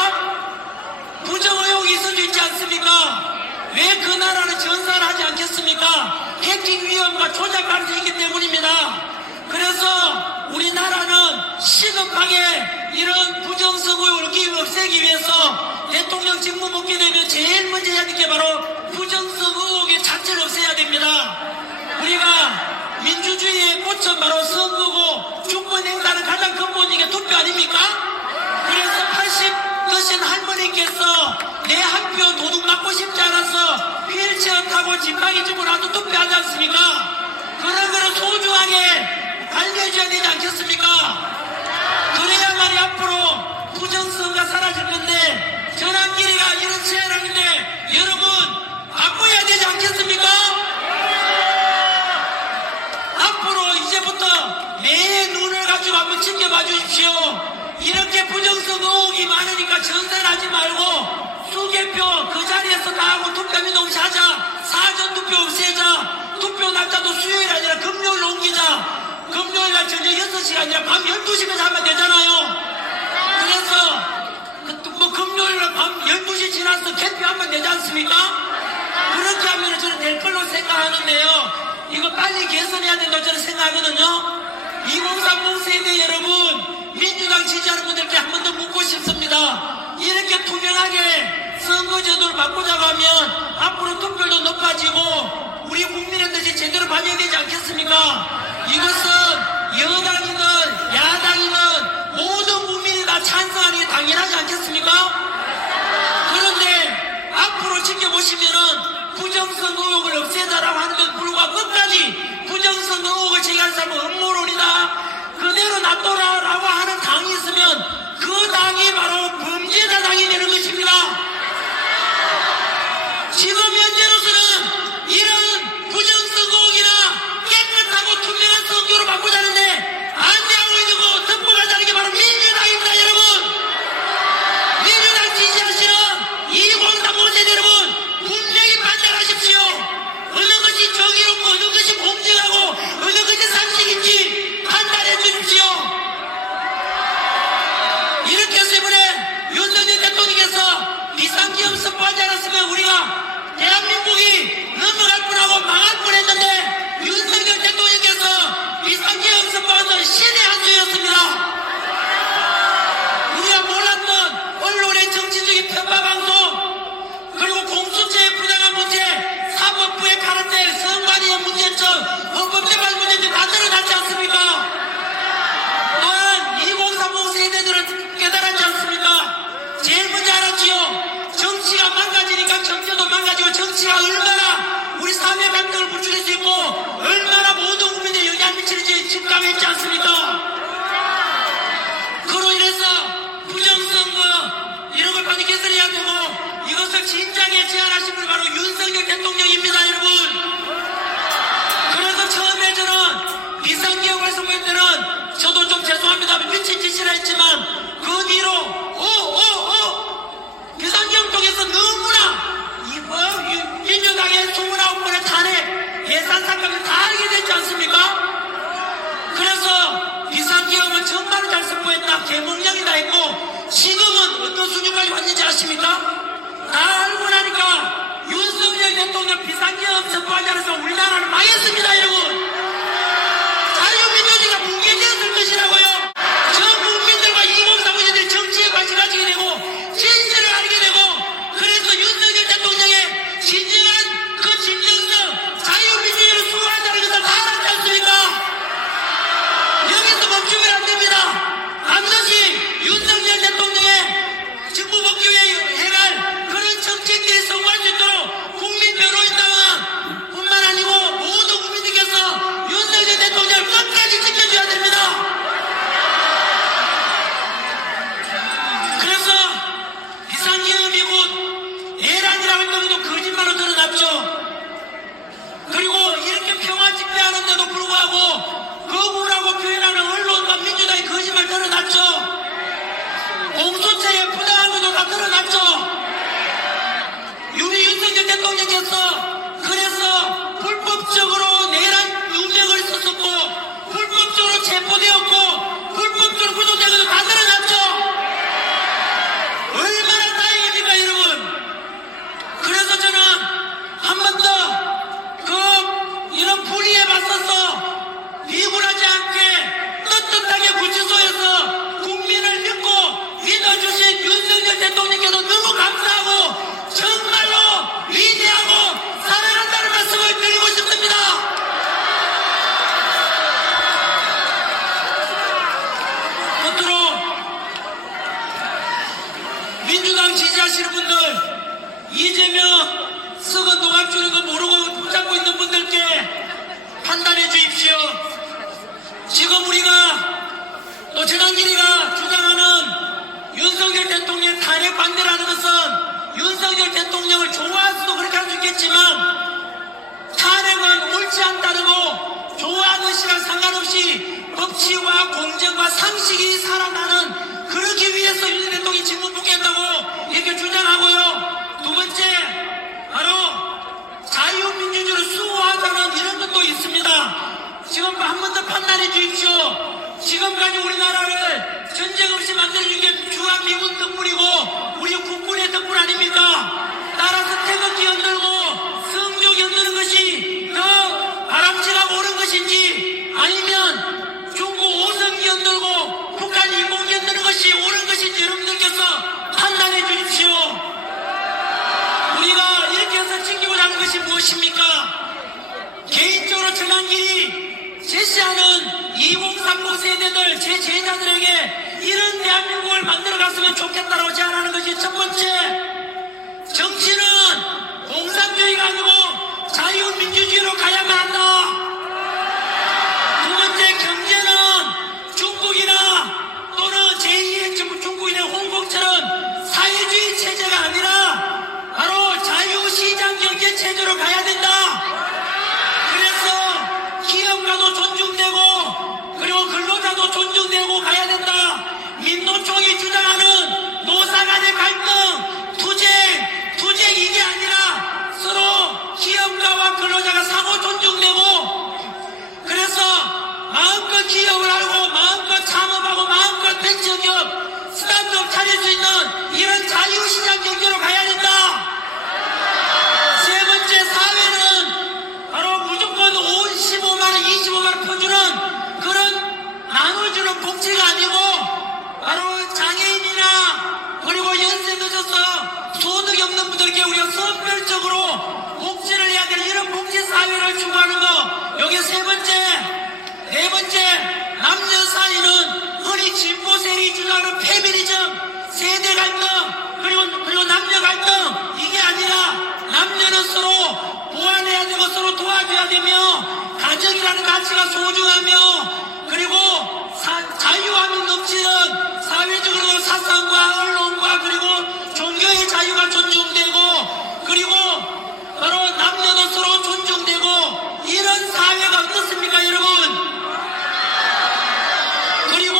부정의혹이 있을 수 있지 않습니까? 왜 그 나라는 전산하지 않겠습니까? 해킹 위험과 조작 가능성이 있기 때문입니다. 그래서 우리나라는 시급하게 이런 부정성 의혹을 없애기 위해서 대통령 직무 복귀 되면 제일 먼저 해야 될 게 바로 부정성 의혹의 자체를 없애야 됩니다. 우리가 민주주의의 꽃은 바로 선거고 주권 행사는 가장 근본적인 게 투표 아닙니까? 그래서 80 드신 할머니께서 내 한 표 도둑 맞고 싶지 않아서 휠체어 타고 지팡이 짚고 나도 투표하지 않습니까? 그런 거는 소중하게 알려줘야 되지 않겠습니까? 그래야만이 앞으로 부정성가 사라질 건데 전환기회가 이런 제안하는데 여러분 바꿔야 되지 않겠습니까? 앞으로 이제부터 내 눈을 가지고 한번 지켜봐 주십시오. 이렇게 부정성 의혹이 많으니까 전산하지 말고 수개표 그 자리에서 다 하고 투표민동 하자. 사전투표 없애자. 투표 날짜도 수요일 아니라 금요일로 옮기자. 금요일날 저녁 6시가 아니라 밤 12시까지 하면 되잖아요. 그래서 뭐 금요일날 밤 12시 지나서 개표하면 되지 않습니까? 그렇게 하면 저는 될 걸로 생각하는데요. 이거 빨리 개선해야 된다고 저는 생각하거든요. 2030 세대 여러분 민주당 지지하는 분들께 한 번 더 묻고 싶습니다. 이렇게 투명하게 선거제도를 바꾸자고 하면 앞으로 투표율도 높아지고 우리 국민의뜻이 제대로 반영되지 않겠습니까? 이것은 여당이든 야당이든 모든 국민이 다 찬성하는 게 당연하지 않겠습니까? 그런데 앞으로 지켜보시면은 부정성 의혹을 없애자라고 하는데도 불구하고 끝까지 부정성 의혹을 제기하는 사람은 음모론이다. 그대로 놔둬라라고 하는 당이 있으면 그 당이 바로 범죄자 당이 되는 것입니다. 지금 현재로서는 이런 부정성 의혹이나 깨끗하고 투명한 선거로 바꾸자는데 반대하고 있고 덮고 가자는 게 바로 민주당입니다. 여러분 민주당 지지하시는 2030 세대 여러분 분명히 반대하십시오. 어느 것이 정의롭고 어느 것이 공정하고 어느 것이 상식인지 판단해 주십시오. 이렇게 해서 이번에 윤석열 대통령께서 비상기업 선포하지 않았으면 우리가 대한민국이 넘어갈 뻔하고 망할 뻔했는데 윤석열 대통령께서 비상기업 선포하는 신의 한 수였습니다. 우리가 몰랐던 언론의 정치적인 편파방송 그리고 공수처의 부당한 문제 사법부의 카르텔 선관위의 문제점 헌법재판 문제점 다 드러났지 않습니까? 또한 2030 세대들은 깨달았지 않습니까? 제일 먼저 알았지요. 정치가 망가지니까 정치도 망가지고 정치가 얼마나 우리 사회 감정을 부추길 수 있고 얼마나 모든 국민에 영향을 미치는지 직감했지 않습니까? 그로 인해서 부정선거 이런 걸 빨리 개선해야 되고 이것을 진작에 제안하신 분이 바로 윤석열 대통령입니다. 여러분 그래서 처음에 저는 비상기업을 선포할 때는 저도 좀 죄송합니다. 미친 짓이라 했지만 그 뒤로 비상기업 쪽에서 너무나 민주당의 29번의 탄핵 예산 삭감을 다 알게 됐지 않습니까? 그래서 비상기업은 정말 잘 선포했다. 개몽령이다 했고 지금은 어떤 수준까지 왔는지 아십니까? 다 알고 나니까 윤석열 대통령 비상기업 선포하지 않아서 우리나라는 망했습니다. 여러분 자유민주주의가 붕괴되었을 것이라고요. 전 국민들과 2030세대 정치에 관심 가지게 되고 진실을 알게 되고 그래서 윤석열 대통령의 진정한 그 진정성 자유민주주의를 수호한다는 통합 주는 거 모르고 붙잡고 있는 분들께 판단해 주십시오. 지금 우리가 또 전환길이가 주장하는 윤석열 대통령 탄핵 반대라는 것은 윤석열 대통령을 좋아해서도 그렇게 할 수 있겠지만 탄핵은 옳지 않다고 좋아하는 시랑 상관없이 법치와 공정과 상식이 살아나는 그러기 위해서 윤석열 대통령이 직무복귀했다고 이렇게 주장하고요. 두 번째 바로 자유민주주의를 수호하자는 이런 것도 있습니다. 지금 한 번 더 판단해 주십시오. 지금까지 우리나라를 전쟁 없이 만들어준 게 주한미군 덕분이고 우리 국군의 덕분 아닙니까? 따라서 태극기 흔들고 성조기 흔드는 것이 더 바람직하고 옳은 것인지 아니면 중국 오성기 흔들고 북한 인공기 흔드는 것이 옳은 것인지 여러분들께서 판단해 주십시오. 우리가 이렇게 해서 지키고자 하는 것이 무엇입니까? 개인적으로 전환길이 제시하는 2030 세대들 제 제자들에게 이런 대한민국을 만들어갔으면 좋겠다고 제안하는 것이 첫 번째, 정치는 공산주의가 아니고 자유민주주의로 가야만 한다. 두 번째, 경제는 중국이나 또는 제2의 중국이나 홍콩처럼 사회주의 체제가 아니라 바로 자유시장 경제 체제로 가야 된다. 기업가도 존중되고 그리고 근로자도 존중되고 가야 된다. 민노총이 주장하는 노사 간의 갈등, 투쟁 이게 아니라 서로 기업가와 근로자가 상호 존중되고 그래서 마음껏 기업을 하고 마음껏 창업하고 마음껏 벤처기업 스타트업 차릴 수 있는 이런 자유시장 경제로 가야 된다. 세 번째, 사회는 바로 무조건 15만원, 25만원 퍼주는 그런 나눠주는 복지가 아니고 바로 장애인이나 그리고 연세 늦어서 소득이 없는 분들께 우리가 선별적으로 복지를 해야 되는 이런 복지사회를 추구하는 거. 여기 세 번째. 네 번째, 남녀 사이는 흔히 진보 세력이 주장하는 페미니즘, 세대 갈등, 그리고 남녀 갈등 이게 아니라 남녀는 서로 보완해야 되고 서로 도와줘야 되며 가정이라는 가치가 소중하며 그리고 자유함이 넘치는 사회적으로 사상과 언론과 그리고 종교의 자유가 존중되고 그리고 바로 남녀도 서로 존중되고 이런 사회가 어떻습니까 여러분? 그리고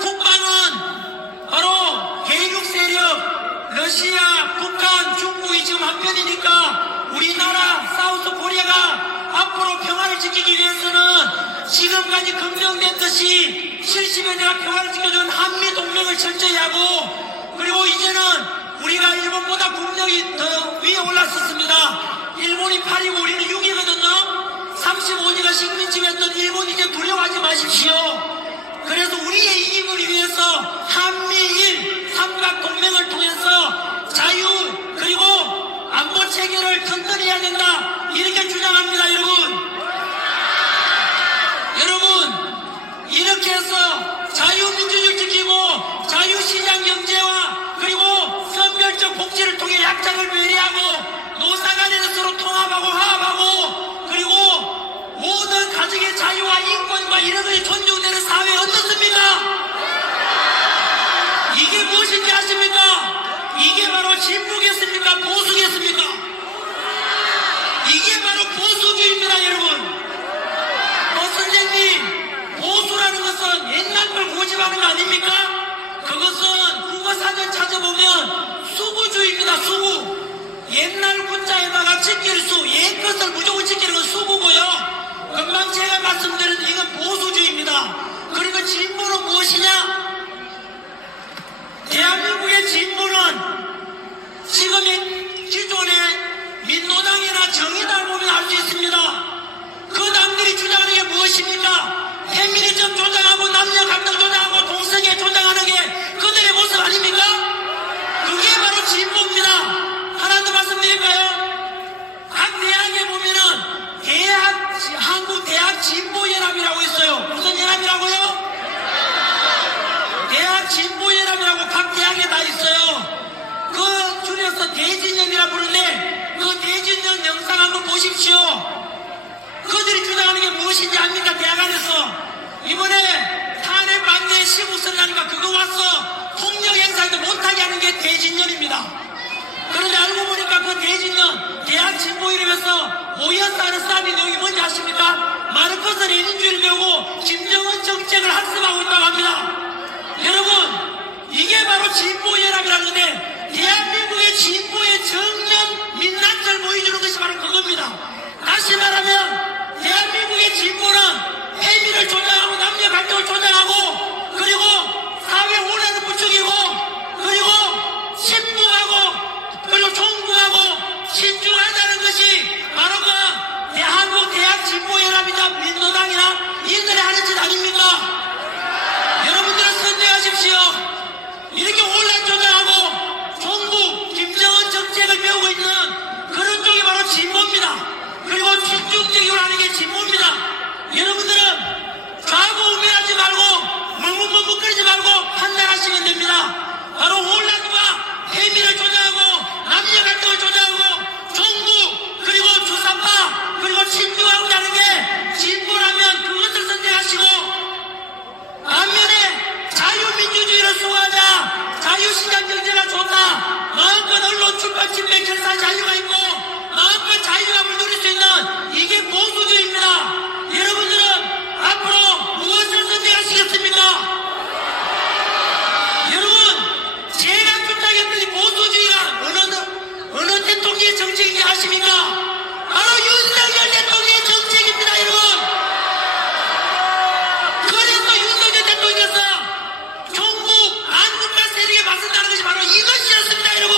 국방은 바로 대륙 세력 러시아, 북한, 중국이 지금 한편이니까 우리나라 사우스 코리아가 앞으로 평화를 지키기 위해서는 지금까지 검증됐듯이 70여 년간 평화를 지켜준 한미동맹을 철저히 하고 그리고 이제는 우리가 일본보다 국력이 더 위에 올랐었습니다. 일본이 8이고 우리는 6이거든요. 35년간 식민지했던 일본 이제 두려워하지 마십시오. 그래서 우리의 이익을 위해서 한미일 삼각동맹을 통해서 자유 그리고 안보 체계를 튼튼히 해야 된다 이렇게 주장합니다. 여러분 이렇게 해서 자유민주주의를 지키고 자유시장 경제와 그리고 선별적 복지를 통해 약자를 배려하고 노사간에는 서로 통합하고 화합하고 그리고 모든 가정의 자유와 인권과 이런 것이 존중되는 사회 어떻습니까? 이게 무엇인지 아십니까? 이게 바로 진보겠습니까? 보수겠습니까? 이게 바로 보수주의입니다 여러분. 선생님 보수라는 것은 옛날 걸 고집하는 거 아닙니까? 그것은 국어사전 찾아보면 수구주의입니다. 수구. 옛날 군자에다가 지킬 수 옛것을 무조건 지키는 건 수구고요. 금방 제가 말씀드린 이건 보수주의입니다. 그리고 진보는 무엇이냐? 대한민국의 진보는 지금의 기존의 민노당이나 정의당을 보면 알 수 있습니다. 그 당들이 주장하는 게 무엇입니까? 페미니즘 조장하고 남녀 갈등 조장하고 동성애 조장하는 게 그들의 모습 아닙니까? 그게 바로 진보입니다. 하나 더 말씀드릴까요? 각 대학에 보면은 한국대학진보연합이라고 있어요. 무슨 연합이라고요? 대학진보연합이라고 각 대학에 다 있어요. 그 줄여서 대진연이라 부르는데 못하게 하는 게 대진년입니다. 그런데 알고 보니까 그 대진년 대학 진보 이름에서 모여서 하는 싸움의 내용이 뭔지 아십니까? 마르크스 레닌주의를 배우고 김정은 정책을 학습하고 있다고 합니다. 여러분, 이게 바로 진보연합이라는 건데 대한민국의 진보의 정면 민낯을 보여주는 것이 바로 그겁니다. 다시 말하면 대한민국의 진보는 패미를 조장하고 남녀 갈등을 조장하고 그리고 사회 혼란을 부추기고 그리고 신부하고 그리고 종부하고 신중하다는 것이 바로 그 대한민국 대학 진보연합이나 민노당이나 이들이 하는 짓 아닙니까? 여러분들은 선택하십시오. 이렇게 혼란 조장하고 종부 김정은 정책을 배우고 있는 그런 쪽이 바로 진보입니다. 그리고 집중적으로 하는 게 진보입니다. 여러분들은 좌고 우면하지 말고 멍멍멍멍거리지 말고 판단하시면 됩니다. 바로 혼란과 해미를 조장하고 남녀 갈등을 조장하고 종부 그리고 주사파 그리고 친중하고자 하는 게 진보라면 그것을 선택하시고 반면에 자유민주주의를 수호하자 자유시장 경제가 좋다 마음껏 언론 출판 집회 결사 자유가 있고 마음껏 자유함을 누릴 수 있는 이게 보수주의입니다. 여러분들은 앞으로 무엇을 선택하시겠습니까? 여러분, 제가 주장했던 이 보수주의가 어느 대통령의 정책인지 아십니까? 바로 윤석열 대통령의 정책입니다, 여러분. 그래서 윤석열 대통령께서 종북 안국가 세력에 맞선다는 것이 바로 이것이었습니다, 여러분.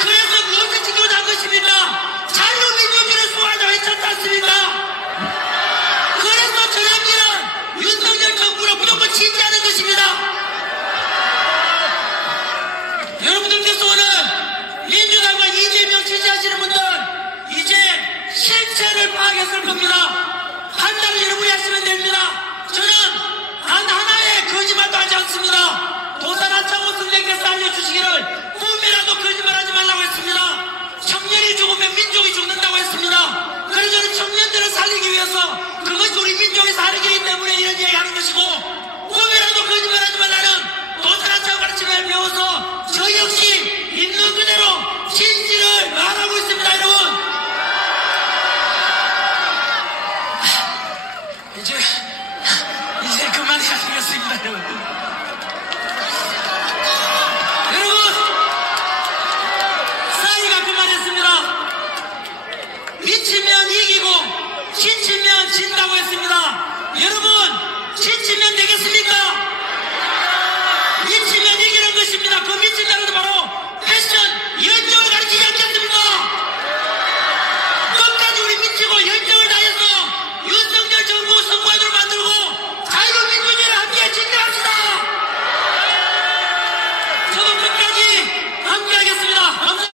그래서 무엇을 지키고자 한 것입니까? 자유민주주의를 수호하자고 외쳤지 않습니까? 그래서 전환기는 윤석열 정부를 무조건 지지하는 것입니다. 여러분들께서 오늘 민주당과 이재명 지지하시는 분들 이제 실체를 파악했을 겁니다. 판단을 여러분이 하시면 됩니다. 저는 단 하나의 거짓말도 하지 않습니다. 도산 한창호 선생님께서 알려주시기를 꿈이라도 거짓말하지 말라고 했습니다. 청년이 죽으면 민족이 죽는다고 했습니다. 그래서 저는 청년들을 살리기 위해서 그것이 우리 민족의 사례이기 때문에 이런 이야기 하는 것이고 꿈이라도 거짓말하지 말라는 도산 한창호 가르침을 배워서 저 역시